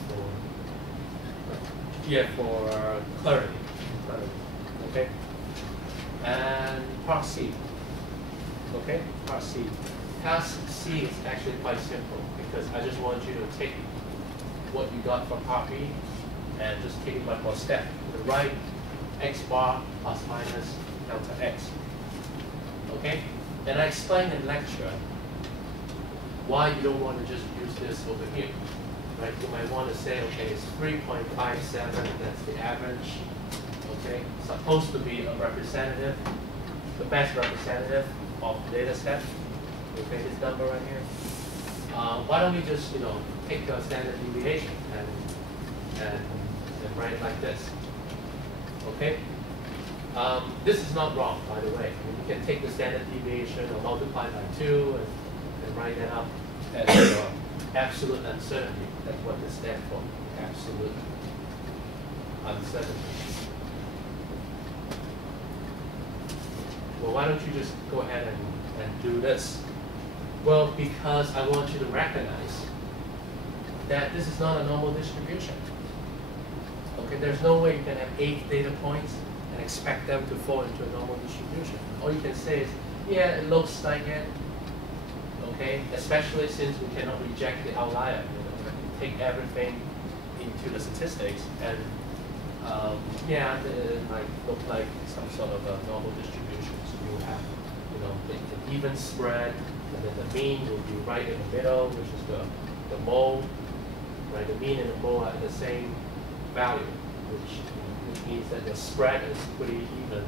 for clarity. Okay. And part C. Okay, part C. Task C is actually quite simple, because I just want you to take what you got from part B and just take it one more step. To the right, x bar plus minus delta x. Okay? And I explained in lecture why you don't want to just use this over here. Right? You might want to say, okay, it's 3.57, that's the average. Okay? Supposed to be a representative, the best representative of the data set. Okay, this number right here. Why don't we just, take the standard deviation and write it like this? Okay? This is not wrong, by the way. I mean, you can take the standard deviation or multiply by 2 and write that up as your absolute uncertainty. That's what this stands for, absolute uncertainty. Well, why don't you just go ahead and do this? Well, because I want you to recognize that this is not a normal distribution. Okay, there's no way you can have 8 data points and expect them to fall into a normal distribution. All you can say is, yeah, it looks like it. Okay, especially since we cannot reject the outlier. Take everything into the statistics, and yeah, it might look like some sort of a normal distribution. So you have, an even spread, and then the mean will be right in the middle, which is the mole. Right, the mean and the mole are the same value, which means that the spread is pretty even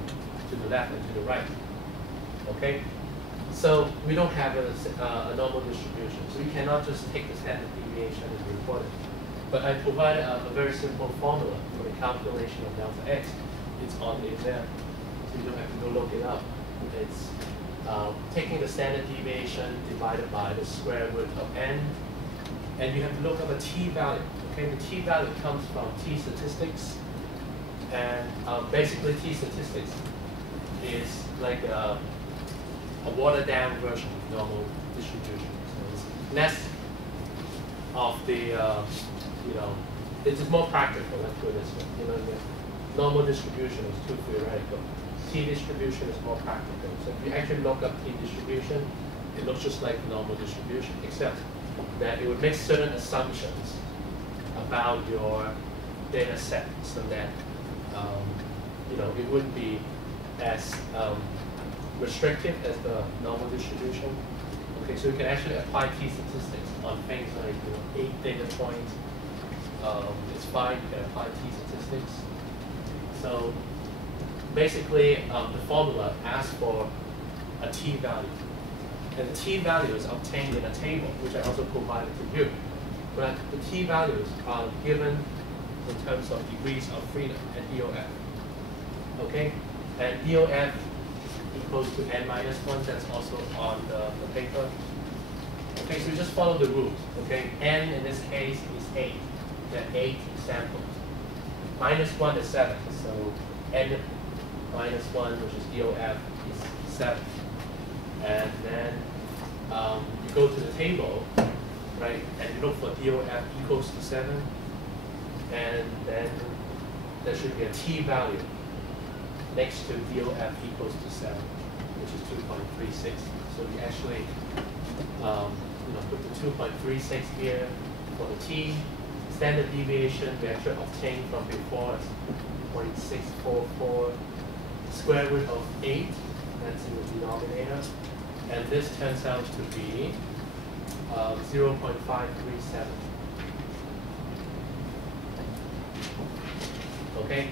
to the left and to the right. Okay, so we don't have a normal distribution, so we cannot just take the standard deviation and report it. But I provided a very simple formula for the calculation of delta x. It's on the exam, so you don't have to go look it up. It's taking the standard deviation divided by the square root of n, and you have to look up a t-value. Okay, the t-value comes from t-statistics, and basically t-statistics is like a watered-down version of normal distribution. So it's less of the, it's just more practical. Let's put it this way. The normal distribution is too theoretical. T-distribution is more practical. So if you actually look up t-distribution, it looks just like normal distribution, except that it would make certain assumptions about your data set, so that it wouldn't be as restrictive as the normal distribution. Okay, so you can actually apply t-statistics on things like 8 data points. It's fine. You can apply t-statistics. So basically, the formula asks for a t-value. And the t-value is obtained in a table, which I also provided to you. But the t-values are given in terms of degrees of freedom at EOF. Okay? And EOF equals to n-1. That's also on the paper. Okay, so we just follow the rules. Okay? N in this case is 8. There are 8 samples. -1 is 7. So n minus 1, which is EOF, is 7. And then you go to the table, right, and you look for DOF equals to 7, and then there should be a t-value next to DOF equals to 7, which is 2.36. So we actually put the 2.36 here for the t. Standard deviation we actually obtained from before is 0.644. Square root of 8, that's in the denominator, and this turns out to be 0.537. Okay?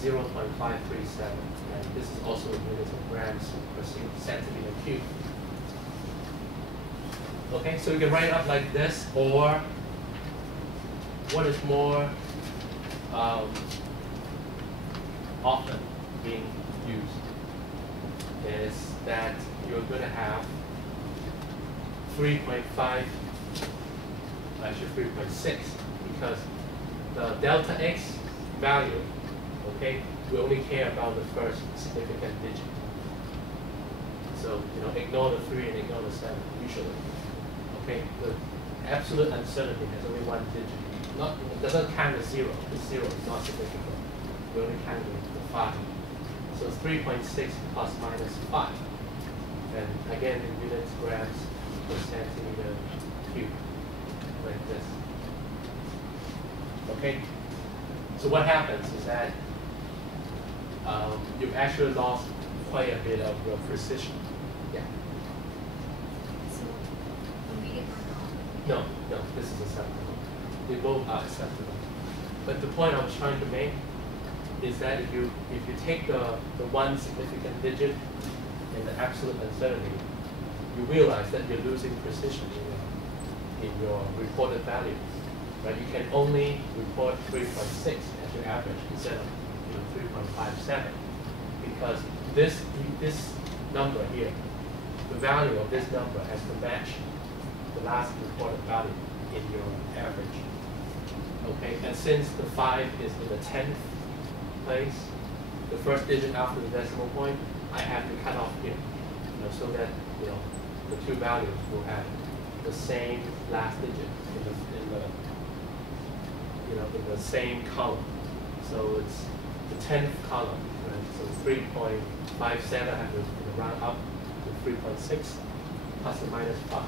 0.537, and this is also in units of grams per centimeter cubed. Okay, so you can write it up like this, or what is more often being used is that you're going to have 3.5, actually 3.6, because the delta x value, okay, we only care about the first significant digit. So, ignore the 3 and ignore the 7, usually. Okay, the absolute uncertainty has only one digit. It doesn't count the 0. The 0 is not significant. We only count the 5. So it's 3.6 plus minus 5. And again, in units, grams per centimeter cubed, like this. Okay? So what happens is that you've actually lost quite a bit of your precision. Yeah. So, immediate or No, no, this is acceptable. They both are acceptable. But the point I was trying to make is that if you take the one significant digit in the absolute uncertainty, you realize that you're losing precision in your reported value. Right? You can only report 3.6 as your average instead of 3.57, because this number here, the value of this number has to match the last reported value in your average. Okay, and since the 5 is in the 10th place, the first digit after the decimal point, I have to cut off here, so that the two values will have the same last digit in the same column. So it's the 10th column, right? So 3.57 I have to round up to 3.6 plus or minus 5.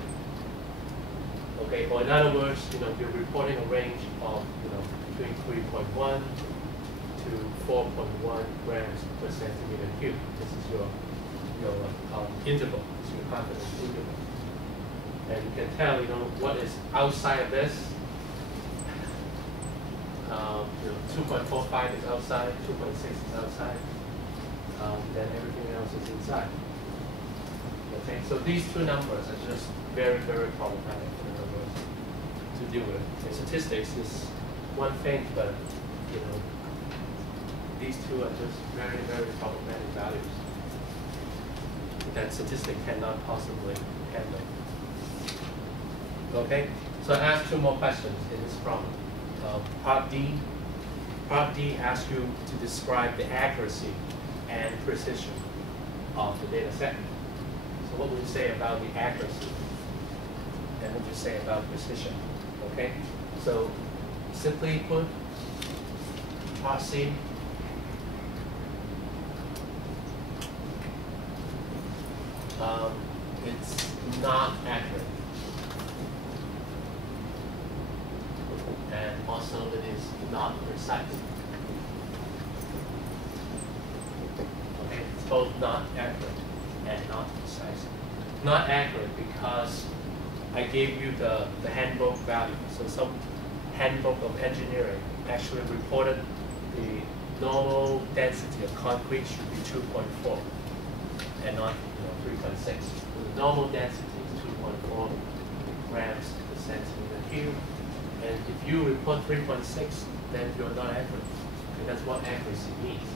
Okay, or in other words, you're reporting a range of between 3.1 to 4.1 grams per centimeter cube. This is your interval, it's your confidence interval. And you can tell, what is outside of this. 2.45 is outside, 2.6 is outside, then everything else is inside. Okay, so these two numbers are just very, very problematic in other words to deal with. And statistics is one thing, but these two are just very, very problematic values that statistics cannot possibly handle. Okay, so I asked two more questions in this problem. Part D asks you to describe the accuracy and precision of the data set. So what would you say about the accuracy? And what would you say about precision? Okay, so simply put, part C, it's not accurate. And also it is not precise. Okay, it's both not accurate and not precise. Not accurate because I gave you the handbook value. So some handbook of engineering actually reported the normal density of concrete should be 2.4 and not 3.6. So the normal density is 2.4 grams per centimeter cube. And if you report 3.6, then you're not accurate. And that's what accuracy means.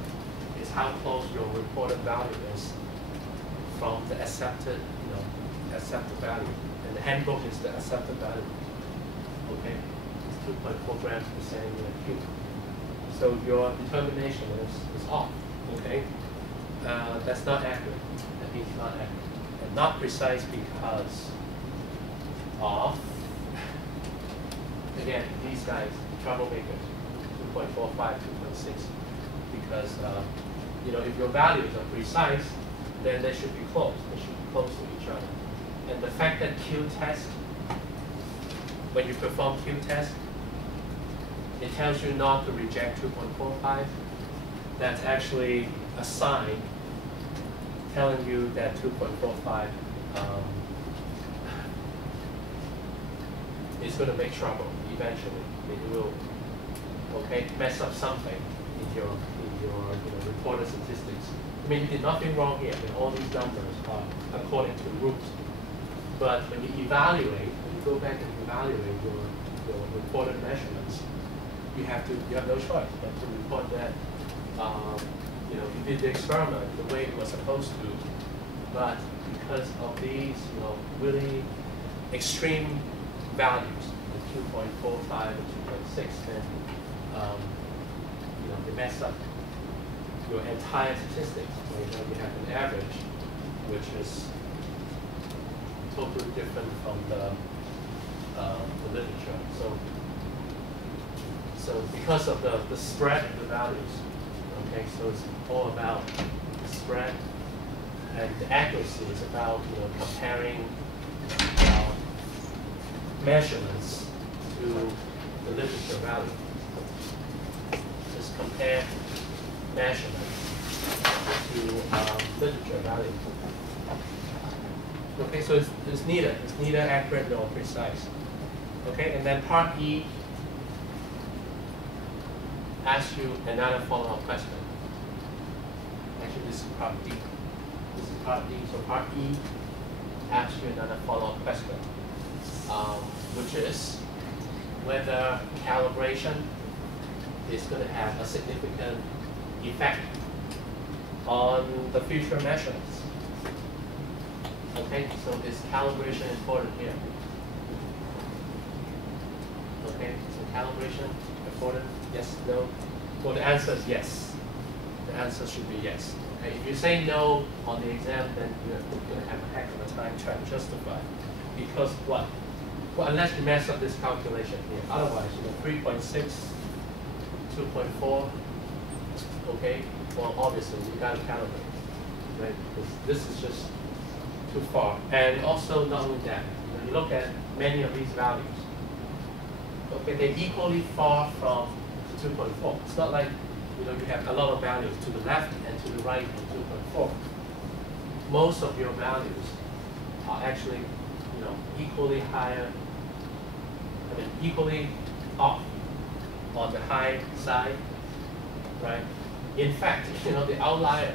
It's how close your reported value is from the accepted, accepted value. And the handbook is the accepted value. Okay, it's 2.4 grams per centimeter cube. So your determination is off. Okay, that's not accurate. That means not accurate. And not precise because of, again, these guys, troublemakers, 2.45, 2.6, because if your values are precise, then they should be close. They should be close to each other. And the fact that Q-test, when you perform Q-test, it tells you not to reject 2.45. That's actually a sign telling you that 2.45 is going to make trouble eventually. It will, mess up something in your reported statistics. I mean, you did nothing wrong here. I mean, all these numbers are according to rules. But when you evaluate, when you go back and evaluate your reported measurements, you have no choice but to report that you did the experiment the way it was supposed to, but because of these really extreme values, the 2.45 and 2.6, then they mess up your entire statistics. You have an average, which is totally different from the literature. So because of the spread of the values, so it's all about the spread, and the accuracy is about comparing measurements to the literature value. Just compare measurements to literature value. Okay, so it's neither accurate nor precise. Okay, and then part E asks you another follow-up question. Actually, this is part D. This is part D. So part E asks you another follow-up question, which is whether calibration is going to have a significant effect on the future measurements. Okay, so is calibration important here? Okay, so calibration important? Yes, no? Well, the answer is yes. The answer should be yes. Okay, if you say no on the exam, then you're going to have a heck of a time trying to justify. Because what? Well, unless you mess up this calculation here. Otherwise, 3.6, 2.4, okay? Well, obviously, you got to calibrate, right? Because this is just too far. And also, not only that, you look at many of these values. Okay, they're equally far from 2.4. It's not like you have a lot of values to the left and to the right of 2.4. Most of your values are actually equally higher, equally off on the high side, right? In fact, the outlier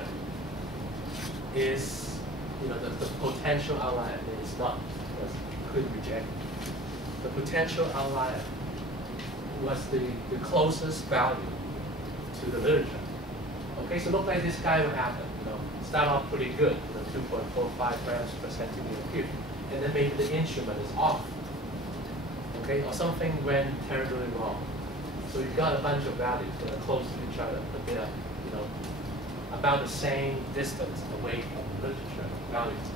is, the potential outlier is not, could reject. The potential outlier was the closest value to the literature. Okay, so look like this guy will happen. Start off pretty good, 2.45 grams per centimeter cube, and then maybe the instrument is off. Okay, or something went terribly wrong. So you've got a bunch of values that are close to each other, but they are, about the same distance away from the literature values.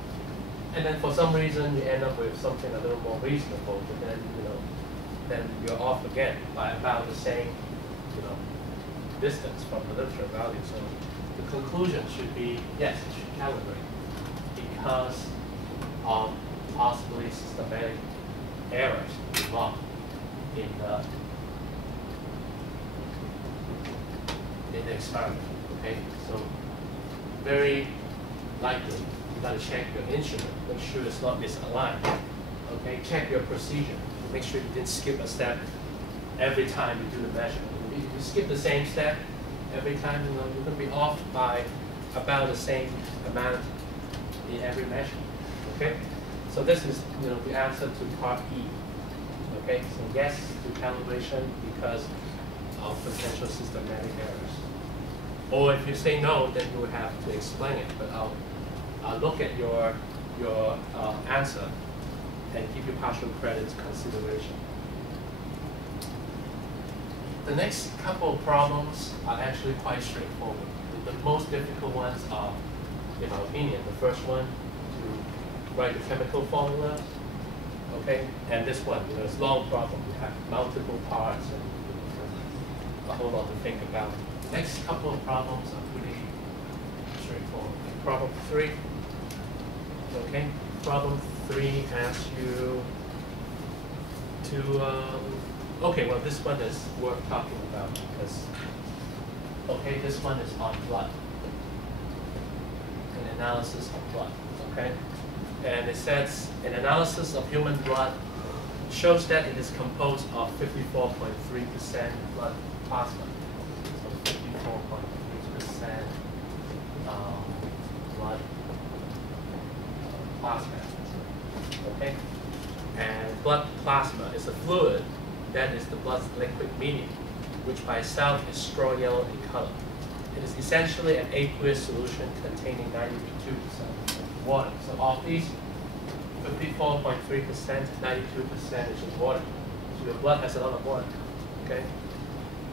And then for some reason you end up with something a little more reasonable, but then then you're off again by about the same distance from the literature value. So the conclusion should be yes, it should calibrate because of possibly systematic errors involved in the experiment. Okay, so very likely you got to check your instrument, make sure it's not misaligned. Okay, check your procedure, make sure you didn't skip a step every time you do the measurement. If you skip the same step every time, you're going to be off by about the same amount in every measurement. Okay, so this is the answer to part E. Okay, so yes to calibration because of potential systematic errors. Or if you say no, then you will have to explain it. But I'll look at your answer and give you partial credit consideration. The next couple of problems are actually quite straightforward. The most difficult ones are, in my opinion, the first one to write the chemical formula, okay, and this one, it's a long problem. You have multiple parts and a whole lot to think about. The next couple of problems are pretty straightforward. Problem 3, okay. Problem 3 asks you to, okay, well this one is worth talking about because, okay, this one is on blood, an analysis of blood, okay? And it says, an analysis of human blood shows that it is composed of 54.3% blood plasma. So 54.3% blood plasma, okay? And blood plasma is a fluid that is the blood's liquid medium, which by itself is straw yellow in color. It is essentially an aqueous solution containing 92% water. So of these 54.3%, 92% is water. So your blood has a lot of water, okay?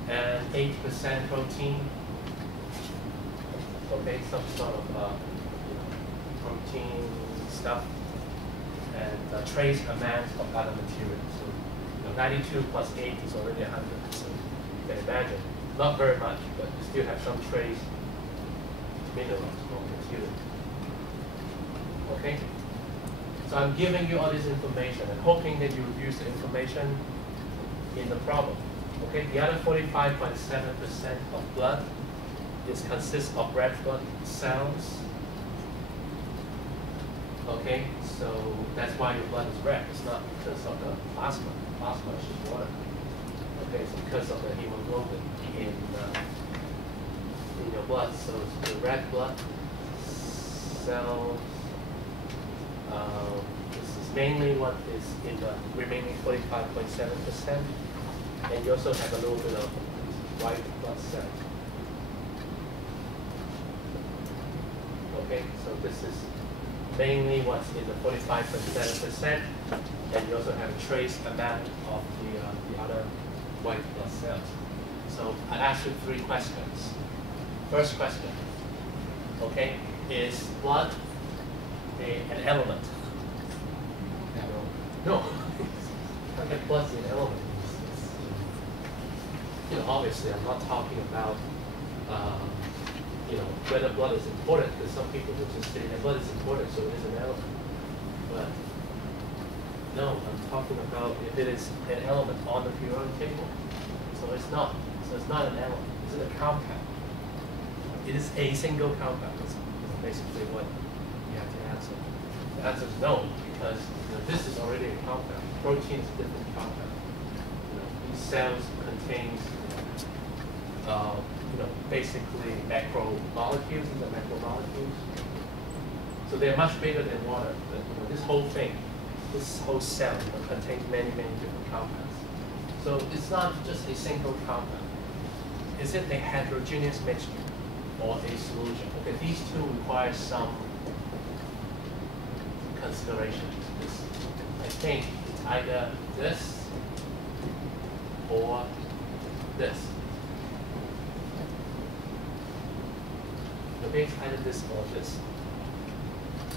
And 8% protein, okay, some sort of protein stuff, and trace amounts of other materials. So 92 plus 8 is already 100. So you can imagine, not very much, but you still have some trace minerals or material. Okay? So I'm giving you all this information and hoping that you will use the information in the problem. Okay? The other 45.7% of blood is consists of red blood cells. Okay, so that's why your blood is red. It's not because of the plasma. Plasma is just water. Okay, it's because of the hemoglobin in your blood. So it's the red blood cells. This is mainly what is in the remaining 45.7%, and you also have a little bit of white blood cells. Okay, so this is mainly what's in the 45.7%, and you also have a trace amount of the other white blood cells. So I asked you 3 questions. First question, okay, is blood an element? No. Okay, blood is an element. Obviously, I'm not talking about whether blood is important, because some people would just say that blood is important, so it is an element. But no, I'm talking about if it is an element on the periodic table. So it's not. So it's not an element. Is it a compound? It is a single compound. That's basically what you have to answer. The answer is no, because this is already a compound. Protein is a different compound. These cells contain basically macromolecules. These are macromolecules. So they're much bigger than water. But this whole thing, this whole cell contains many, many different compounds. So it's not just a single compound. Is it a heterogeneous mixture or a solution? Okay, these two require some consideration. I think it's either this or this. Okay, it's either this or this.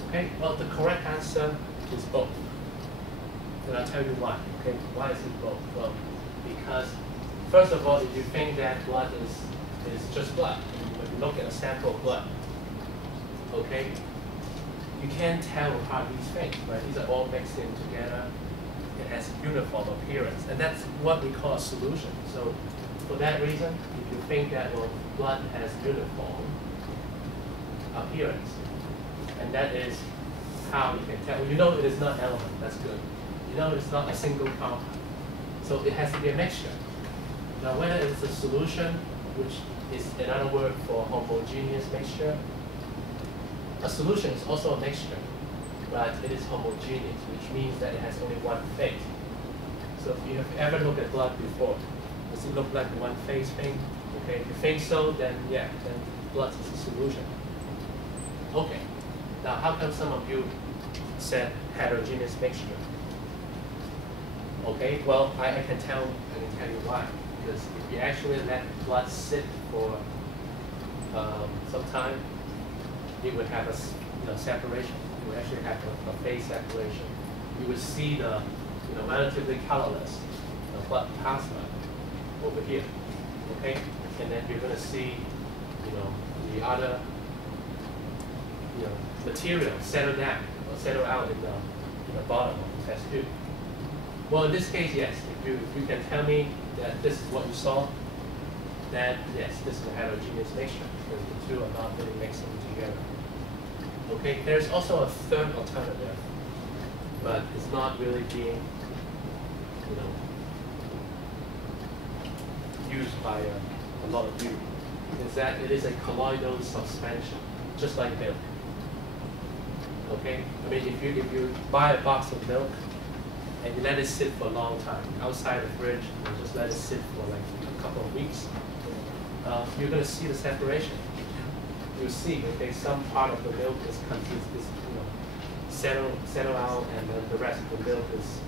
Okay, well, the correct answer is both. And I'll tell you why. Okay, why is it both? Well, because first of all, if you think that blood is just blood, when you look at a sample of blood, okay, you can't tell apart these things, right? These are all mixed in together. It has a uniform appearance, and that's what we call a solution. So for that reason, if you think that blood has uniform appearance, and that is how you can tell. You know it is not element, that's good. You know it's not a single compound. So it has to be a mixture. Now whether it's a solution, which is another word for homogeneous mixture, a solution is also a mixture, but it is homogeneous, which means that it has only one phase. So if you have ever looked at blood before, does it look like one phase thing? Okay, if you think so, then yeah, then blood is a solution. Okay, now how come some of you said heterogeneous mixture? Okay, well, I can tell you why. Because if you actually let blood sit for some time, it would have a separation. It would actually have a phase separation. You would see the relatively colorless blood plasma over here. Okay, and then you're going to see the other material settle down or settle out in the bottom of the test tube. Well, in this case, yes. If you can tell me that this is what you saw, then yes, this is a heterogeneous mixture because the two are not really mixing together. Okay, there's also a third alternative, but it's not really being used by a lot of you. Is that it is a colloidal suspension, just like milk. Okay, I mean if you buy a box of milk and you let it sit for a long time outside the fridge, and just let it sit for like a couple of weeks, you're going to see the separation. You'll see, okay, some part of the milk is settle out, and then the rest of the milk is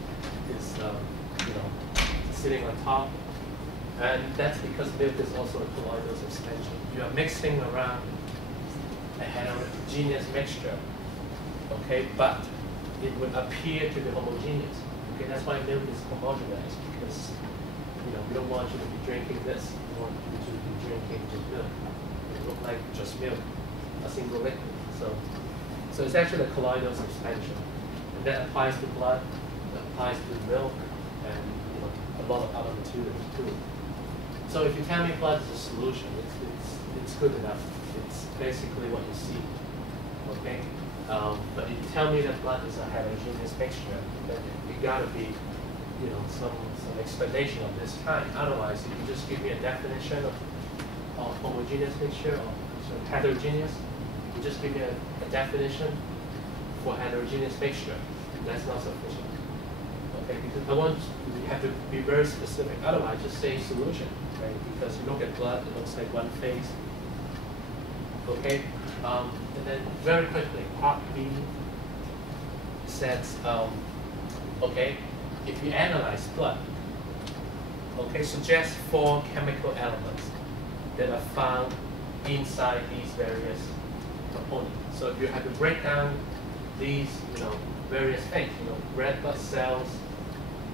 sitting on top. And that's because milk is also a colloidal suspension. You are mixing around a heterogeneous mixture, okay, but it would appear to be homogeneous. Okay, that's why milk is homogenized, because we don't want you to be drinking this. We want you to be drinking just milk. It look like just milk, a single liquid. So it's actually a colloidal suspension, and that applies to blood, that applies to milk, and a lot of other materials too. So if you tell me blood is a solution, it's good enough. It's basically what you see. Okay, but if you tell me that blood is a heterogeneous mixture, then it gotta be, you know, some explanation of this kind. Otherwise, if you just give me a definition of homogeneous mixture or heterogeneous, you just give me a definition for heterogeneous mixture. That's not sufficient. Okay, because I want you have to be very specific. Otherwise, just say solution, right? Because you look at blood, it looks like one phase. Okay, and then very quickly, part B says, okay, if you analyze blood, okay, suggest 4 chemical elements that are found inside these various components. So if you have to break down these, you know, various things, you know, red blood cells,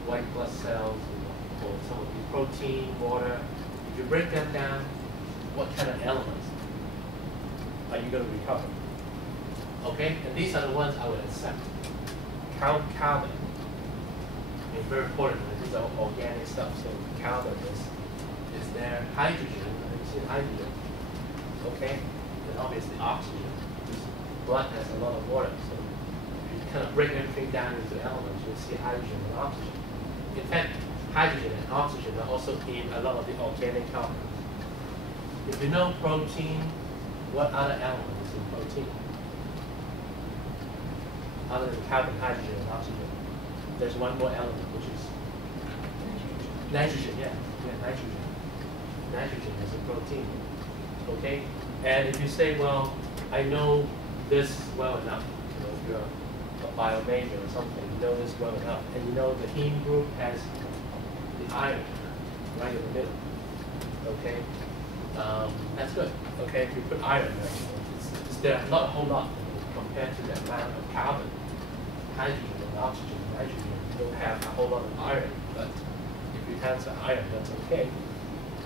white blood cells, you know, or some of the protein, water. If you break them down, what kind of elements are you going to recover? Okay, and these are the ones I would accept. Carbon. It's very important. These are organic stuff. So carbon is there. Hydrogen. You see hydrogen. Okay, and obviously oxygen. Blood has a lot of water, so if you kind of break everything down into elements, you'll see hydrogen and oxygen. In fact, hydrogen and oxygen are also in a lot of the organic compounds. If you know protein, what other element is in protein? Other than carbon, hydrogen, and oxygen. There's one more element, which is nitrogen, yeah, nitrogen. Nitrogen is a protein, okay? And if you say, well, I know this well enough, you know, if you're a bio major or something, you know this well enough, and you know the heme group has the iron right in the middle, okay? That's good, okay? If you put iron there, you know, it's there not a whole lot compared to the amount of carbon, hydrogen, and oxygen, nitrogen. You don't have a whole lot of iron, but if you have some iron, that's okay.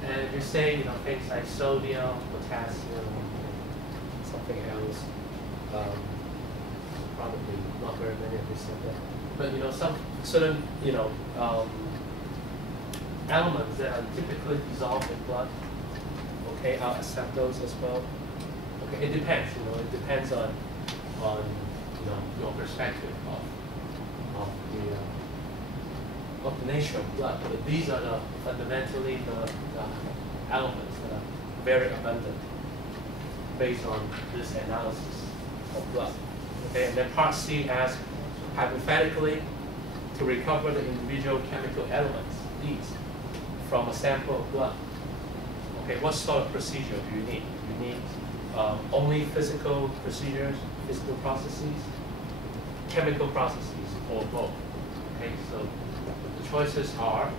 And if you say, you know, things like sodium, potassium, something else, probably not very many of these things. But you know, some certain, you know, elements that are typically dissolved in blood. Okay, I'll accept those as well. Okay, it depends. You know, it depends on you know, your perspective of the nature of blood. But these are fundamentally the elements that are very abundant based on this analysis of blood. Okay, and then part C asks, hypothetically, to recover the individual chemical elements, these, from a sample of blood. Okay, what sort of procedure do you need? You need only physical procedures, physical processes, chemical processes, or both. Okay, so the choices are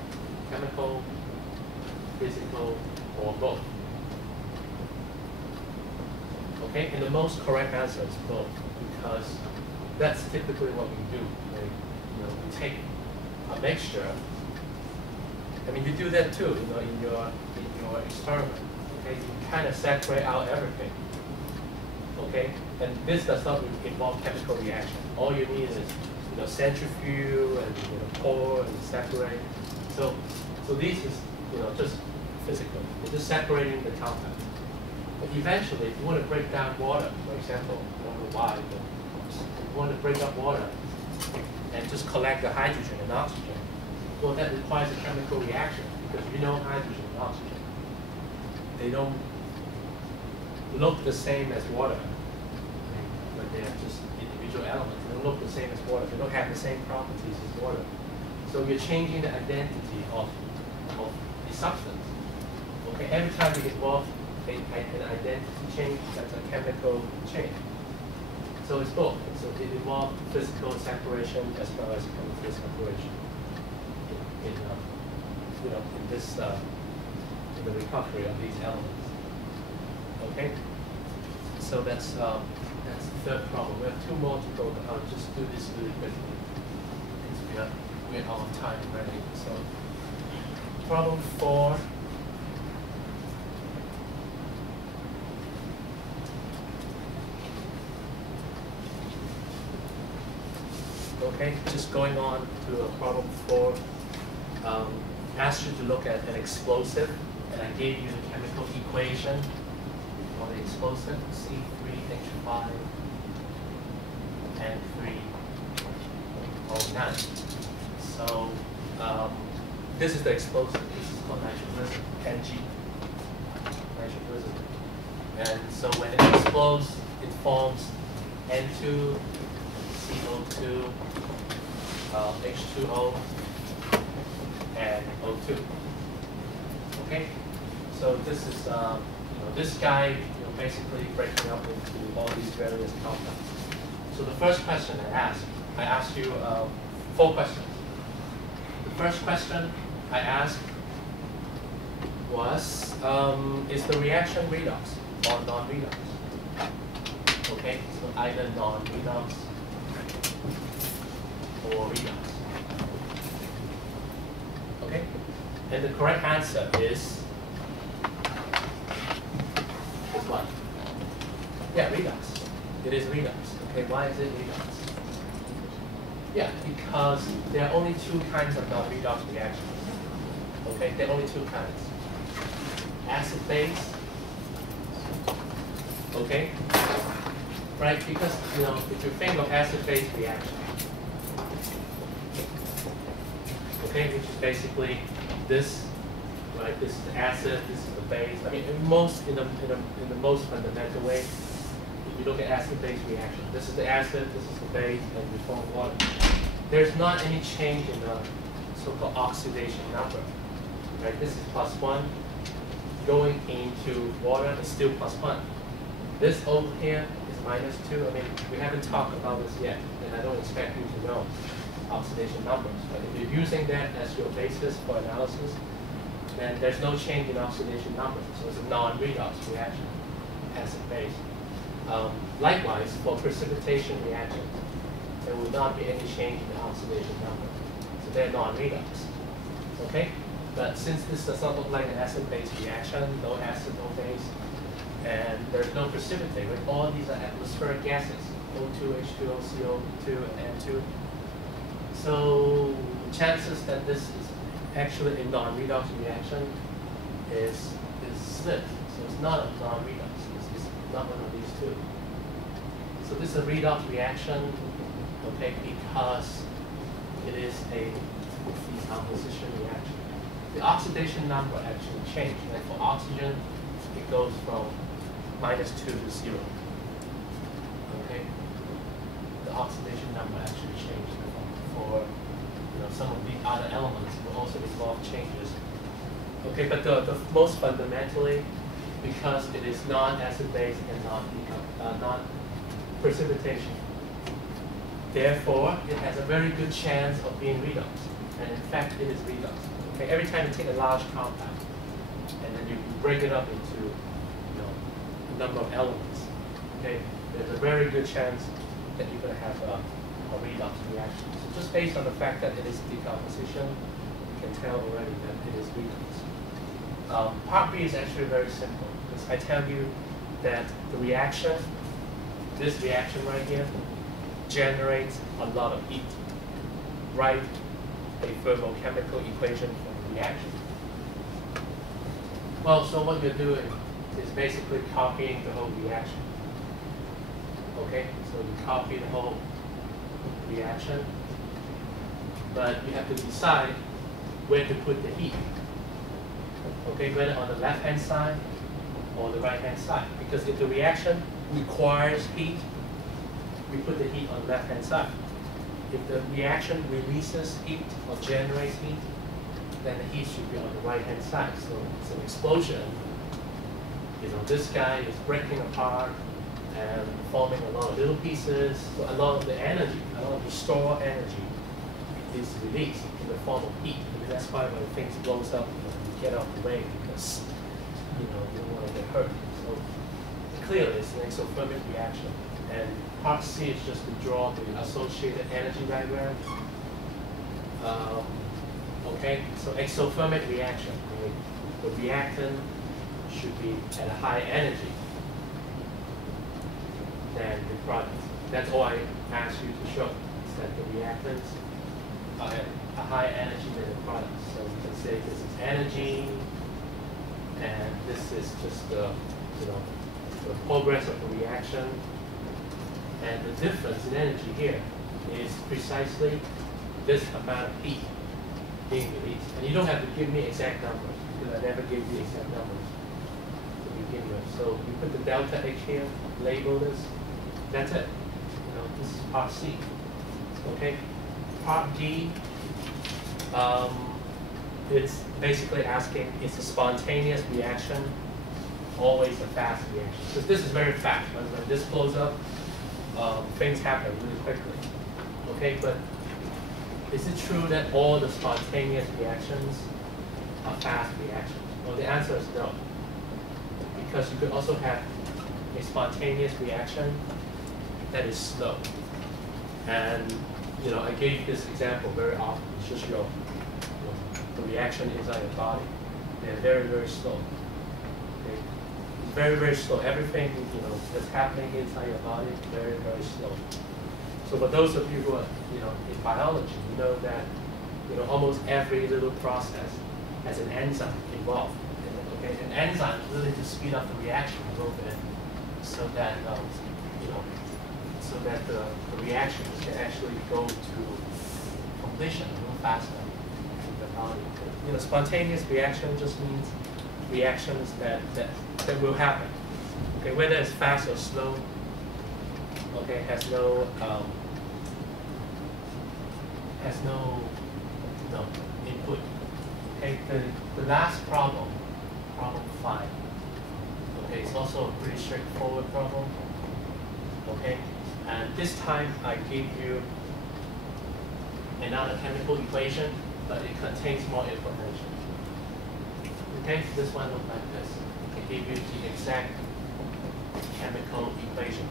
chemical, physical, or both. Okay, and the most correct answer is both, because that's typically what we do. Right? You know, we take a mixture. I mean, you do that too. You know, in your experiment. Okay, you kind of separate out everything. Okay, and this does not involve chemical reaction. All you need is, you know, centrifuge and, you know, pour and separate. So this is, you know, just physical. You're just separating the compound. But eventually, if you want to break down water, for example, I don't know why, but if you want to break up water and just collect the hydrogen and oxygen, well, that requires a chemical reaction, because you know hydrogen and oxygen, they don't look the same as water, but they are just individual elements. They don't look the same as water. They don't have the same properties as water. So you're changing the identity of the substance. Okay, every time you involve an identity change, that's a chemical change. So it's both. So it involves physical separation as well as chemical separation in this in the recovery of these elements. Okay. So that's the third problem. We have two more to go, but I'll just do this really quickly because we're out of time already. So problem 4. Okay, just going on to problem 4. Asked you to look at an explosive, and I gave you the chemical equation for the explosive, C3H5 and 3O9. So this is the explosive. This is called nitroglycerin, NG, nitroglycerin. And so when it explodes, it forms N2, CO2, H2O, and O2. Okay, so this is this guy basically breaking up into all these various compounds. So the first question I asked you 4 questions. The first question I asked was, is the reaction redox or non-redox? Okay, so either non-redox or redox. Okay, and the correct answer is what? Yeah, redox. It is redox. Okay, why is it redox? Yeah, because there are only 2 kinds of non-redox reactions. Okay, there are only 2 kinds. Acid-base. Okay, right? Because if you think of acid-base reaction, okay, which is basically this, right? This is the acid, this is the base. I mean, in the most fundamental way, if you look at acid-base reaction, this is the acid, this is the base, and we form water. There's not any change in the so-called oxidation number, right? This is +1 going into water is still +1. This over here is -2. I mean, we haven't talked about this yet, and I don't expect you to know oxidation numbers. But if you're using that as your basis for analysis, then there's no change in oxidation numbers. So it's a non-redox reaction, acid-base. Likewise, for precipitation reactions, there will not be any change in the oxidation number. So they're non-redox. Okay? But since this does not look like an acid-base reaction, no acid, no base, and there's no precipitate, right? All these are atmospheric gases, O2, H2O, CO2, and N2. So chances that this is actually a non-redox reaction is slim. So it's not a non-redox. It's not one of these 2. So this is a redox reaction, okay, because it is a decomposition reaction. The oxidation number actually changed. Like for oxygen, it goes from -2 to 0. Okay, the oxidation number actually changed. For some of the other elements will also involve changes. Okay, but the most fundamentally, because it is non-acid-base and non-precipitation, therefore it has a very good chance of being redox. And in fact, it is redox. Okay, every time you take a large compound and then you break it up into a number of elements, okay, there's a very good chance that you're going to have a redox reaction. So just based on the fact that it is decomposition, you can tell already that it is redox. Part B is actually very simple, because I tell you that the reaction, this reaction right here, generates a lot of heat. Write a thermochemical equation for the reaction. Well, so what you're doing is basically copying the whole reaction. Okay, so you copy the whole reaction, but you have to decide where to put the heat. Okay, whether on the left-hand side or the right-hand side. Because if the reaction requires heat, we put the heat on the left-hand side. If the reaction releases heat or generates heat, then the heat should be on the right-hand side. So it's an explosion. This guy is breaking apart and forming a lot of little pieces. So a lot of the energy, a lot of the stored energy is released in the form of heat. And that's why when things blows up, you get out of the way because you don't want to get hurt. So clearly it's an exothermic reaction. And part C is just to draw the associated energy diagram. Okay, so exothermic reaction, right? The reactant should be at a high energy than the product. That's all I asked you to show, is that the reactants are at a higher energy than the product. So we can say this is energy, and this is just the the progress of the reaction, and the difference in energy here is precisely this amount of heat being released. And you don't have to give me exact numbers, because I never gave you exact numbers to begin with. So you put the delta H here, label this, that's it. You know, this is part C. Okay? Part D, it's basically asking, is a spontaneous reaction always a fast reaction? Because this is very fast. When this blows up, things happen really quickly. Okay, but is it true that all the spontaneous reactions are fast reactions? Well, the answer is no. Because you could also have a spontaneous reaction that is slow. And you know, I gave this example very often. It's just your the reaction inside your body. They're very, very slow. Okay? It's very, very slow. Everything that's happening inside your body is very, very slow. So for those of you who are in biology, you know that almost every little process has an enzyme involved. Okay, an enzyme is really to speed up the reaction a little bit, so that the reactions can actually go to completion a little faster in the body. Spontaneous reaction just means reactions that will happen. Okay, whether it's fast or slow. Okay, has no input. Okay, the last problem 5. Okay, it's also a pretty straightforward problem. Okay, and this time I give you another chemical equation, but it contains more information. Okay, so this one looks like this. I give you the exact chemical equation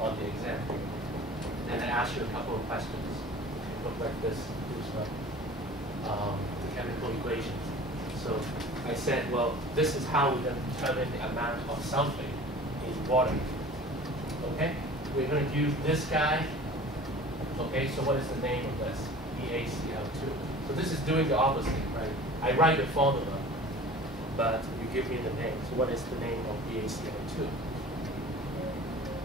on the exam. Then I ask you a couple of questions. It look like this. Here's the chemical equation. So I said, well, this is how we're going to determine the amount of sulfate in water. Okay? We're going to use this guy. Okay, so what is the name of this? BaCl2. So this is doing the opposite, right? I write the formula, but you give me the name. So what is the name of BaCl2?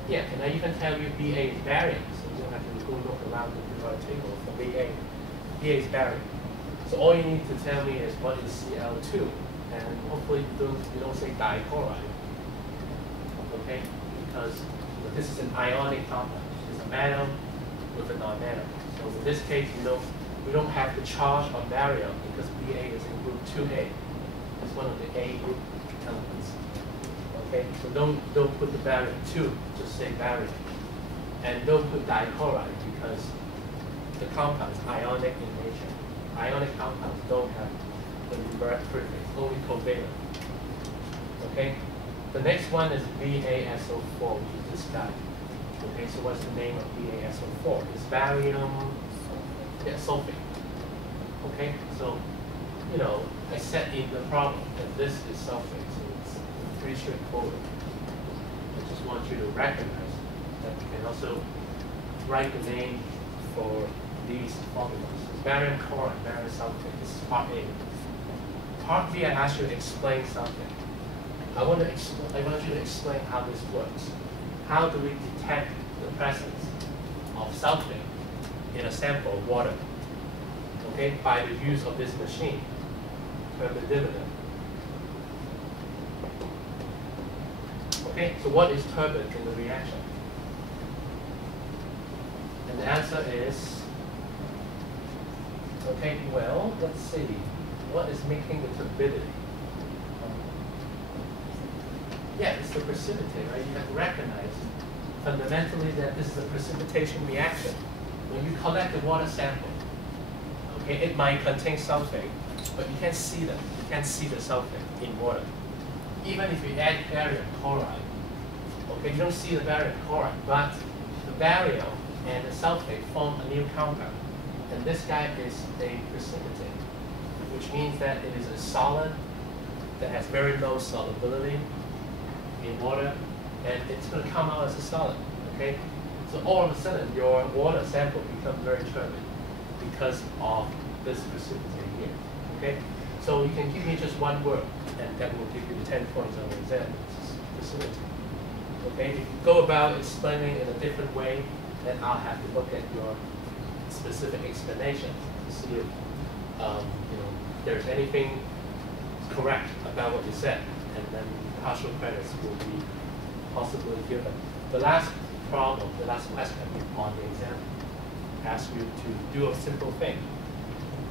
Yeah, and I even tell you Ba is barium, so you don't have to go look around the periodic table for Ba. Ba is barium. So all you need to tell me is what is Cl2, and hopefully you don't say dichloride, okay? Because this is an ionic compound. It's a metal with a non-metal. So in this case, we don't have the charge of barium because Ba is in group 2A. It's one of the A group elements. Okay, so don't put the barium 2, just say barium. And don't put dichloride because the compound is ionic in nature. Ionic compounds don't have the numeric prefix, only covalent. Okay? The next one is BaSO4, which is this guy. Okay, so what's the name of BaSO4? It's barium sulfate. Okay, so I set in the problem that this is sulfate, so it's pretty straightforward. I just want you to recognize that you can also write the name for these formulas. Barium chloride, barium sulfate. This is part A. Part B, I asked you to explain something. I want you to explain how this works. How do we detect the presence of sulfate in a sample of water? Okay, by the use of this machine, turbid dividend. Okay, so what is turbid in the reaction? And the answer is, okay, well, let's see. What is making the turbidity? Yeah, it's the precipitate, right? You have to recognize fundamentally that this is a precipitation reaction. When you collect a water sample, okay, it might contain sulfate, but you can't see them. You can't see the sulfate in water. Even if you add barium chloride, okay, you don't see the barium chloride, but the barium and the sulfate form a new compound. And this guy is a precipitate, which means that it is a solid that has very low solubility in water, and it's going to come out as a solid, okay? So all of a sudden, your water sample becomes very turbid because of this precipitate here, okay? So you can give me just one word, and that will give you the 10 points on the exam. This is precipitate. Okay, if you go about explaining in a different way, then I'll have to look at your specific explanation to see if there's anything correct about what you said, and then partial credits will be possibly given. The last problem, the last question on the exam asks you to do a simple thing.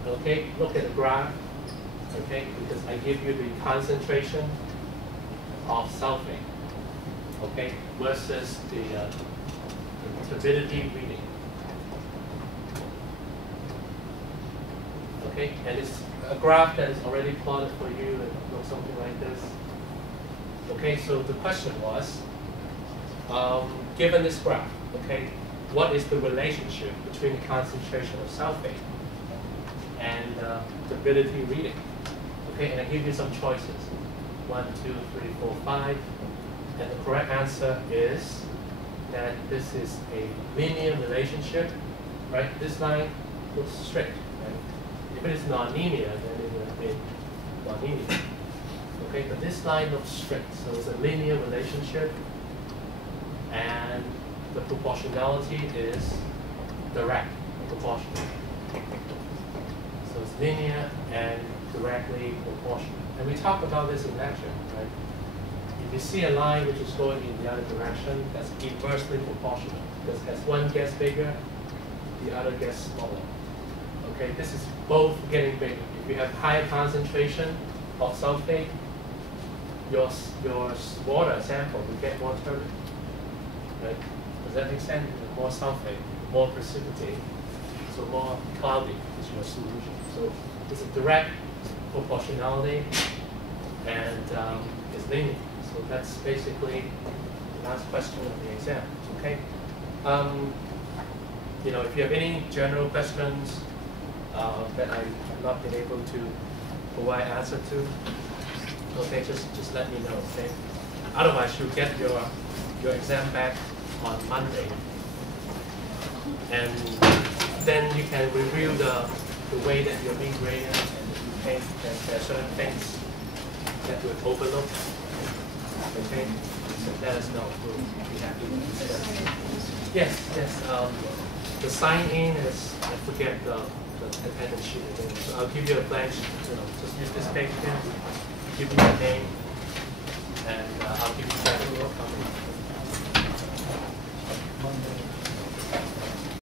Okay, look at the graph. Okay, because I give you the concentration of sulfate. Okay, versus the turbidity reading. Okay, and it's a graph that is already plotted for you and looks something like this. Okay, so the question was, given this graph, okay, what is the relationship between the concentration of sulfate and turbidity reading? Okay, and I give you some choices. 1, 2, 3, 4, 5. And the correct answer is that this is a linear relationship, right? This line looks straight, right? If it is non-linear, then it would have been non-linear. Okay, but this line looks straight, so it's a linear relationship, and the proportionality is direct proportional. So it's linear and directly proportional. And we talked about this in lecture, right? If you see a line which is going in the other direction, that's inversely proportional. Because as one gets bigger, the other gets smaller. Okay, this is both getting bigger. If you have higher concentration of sulfate, your water sample will get more turbid. Right? Does that make sense? More sulfate, more precipitate, so more cloudy is your solution. So it's a direct proportionality, and it's linear. So that's basically the last question of the exam. Okay. If you have any general questions that I have not been able to provide answer to, okay, just let me know. Okay. Otherwise, you'll get your exam back on Monday, and then you can review the way that you're being graded, and if you think that there are certain things that we've overlooked. Okay, so let us know. We'll be happy to discuss. Yes. The sign in is, I forget the attendance sheet again. So I'll give you a blank sheet. Just use this page here. Give me your name, and I'll give you back your comment. Monday.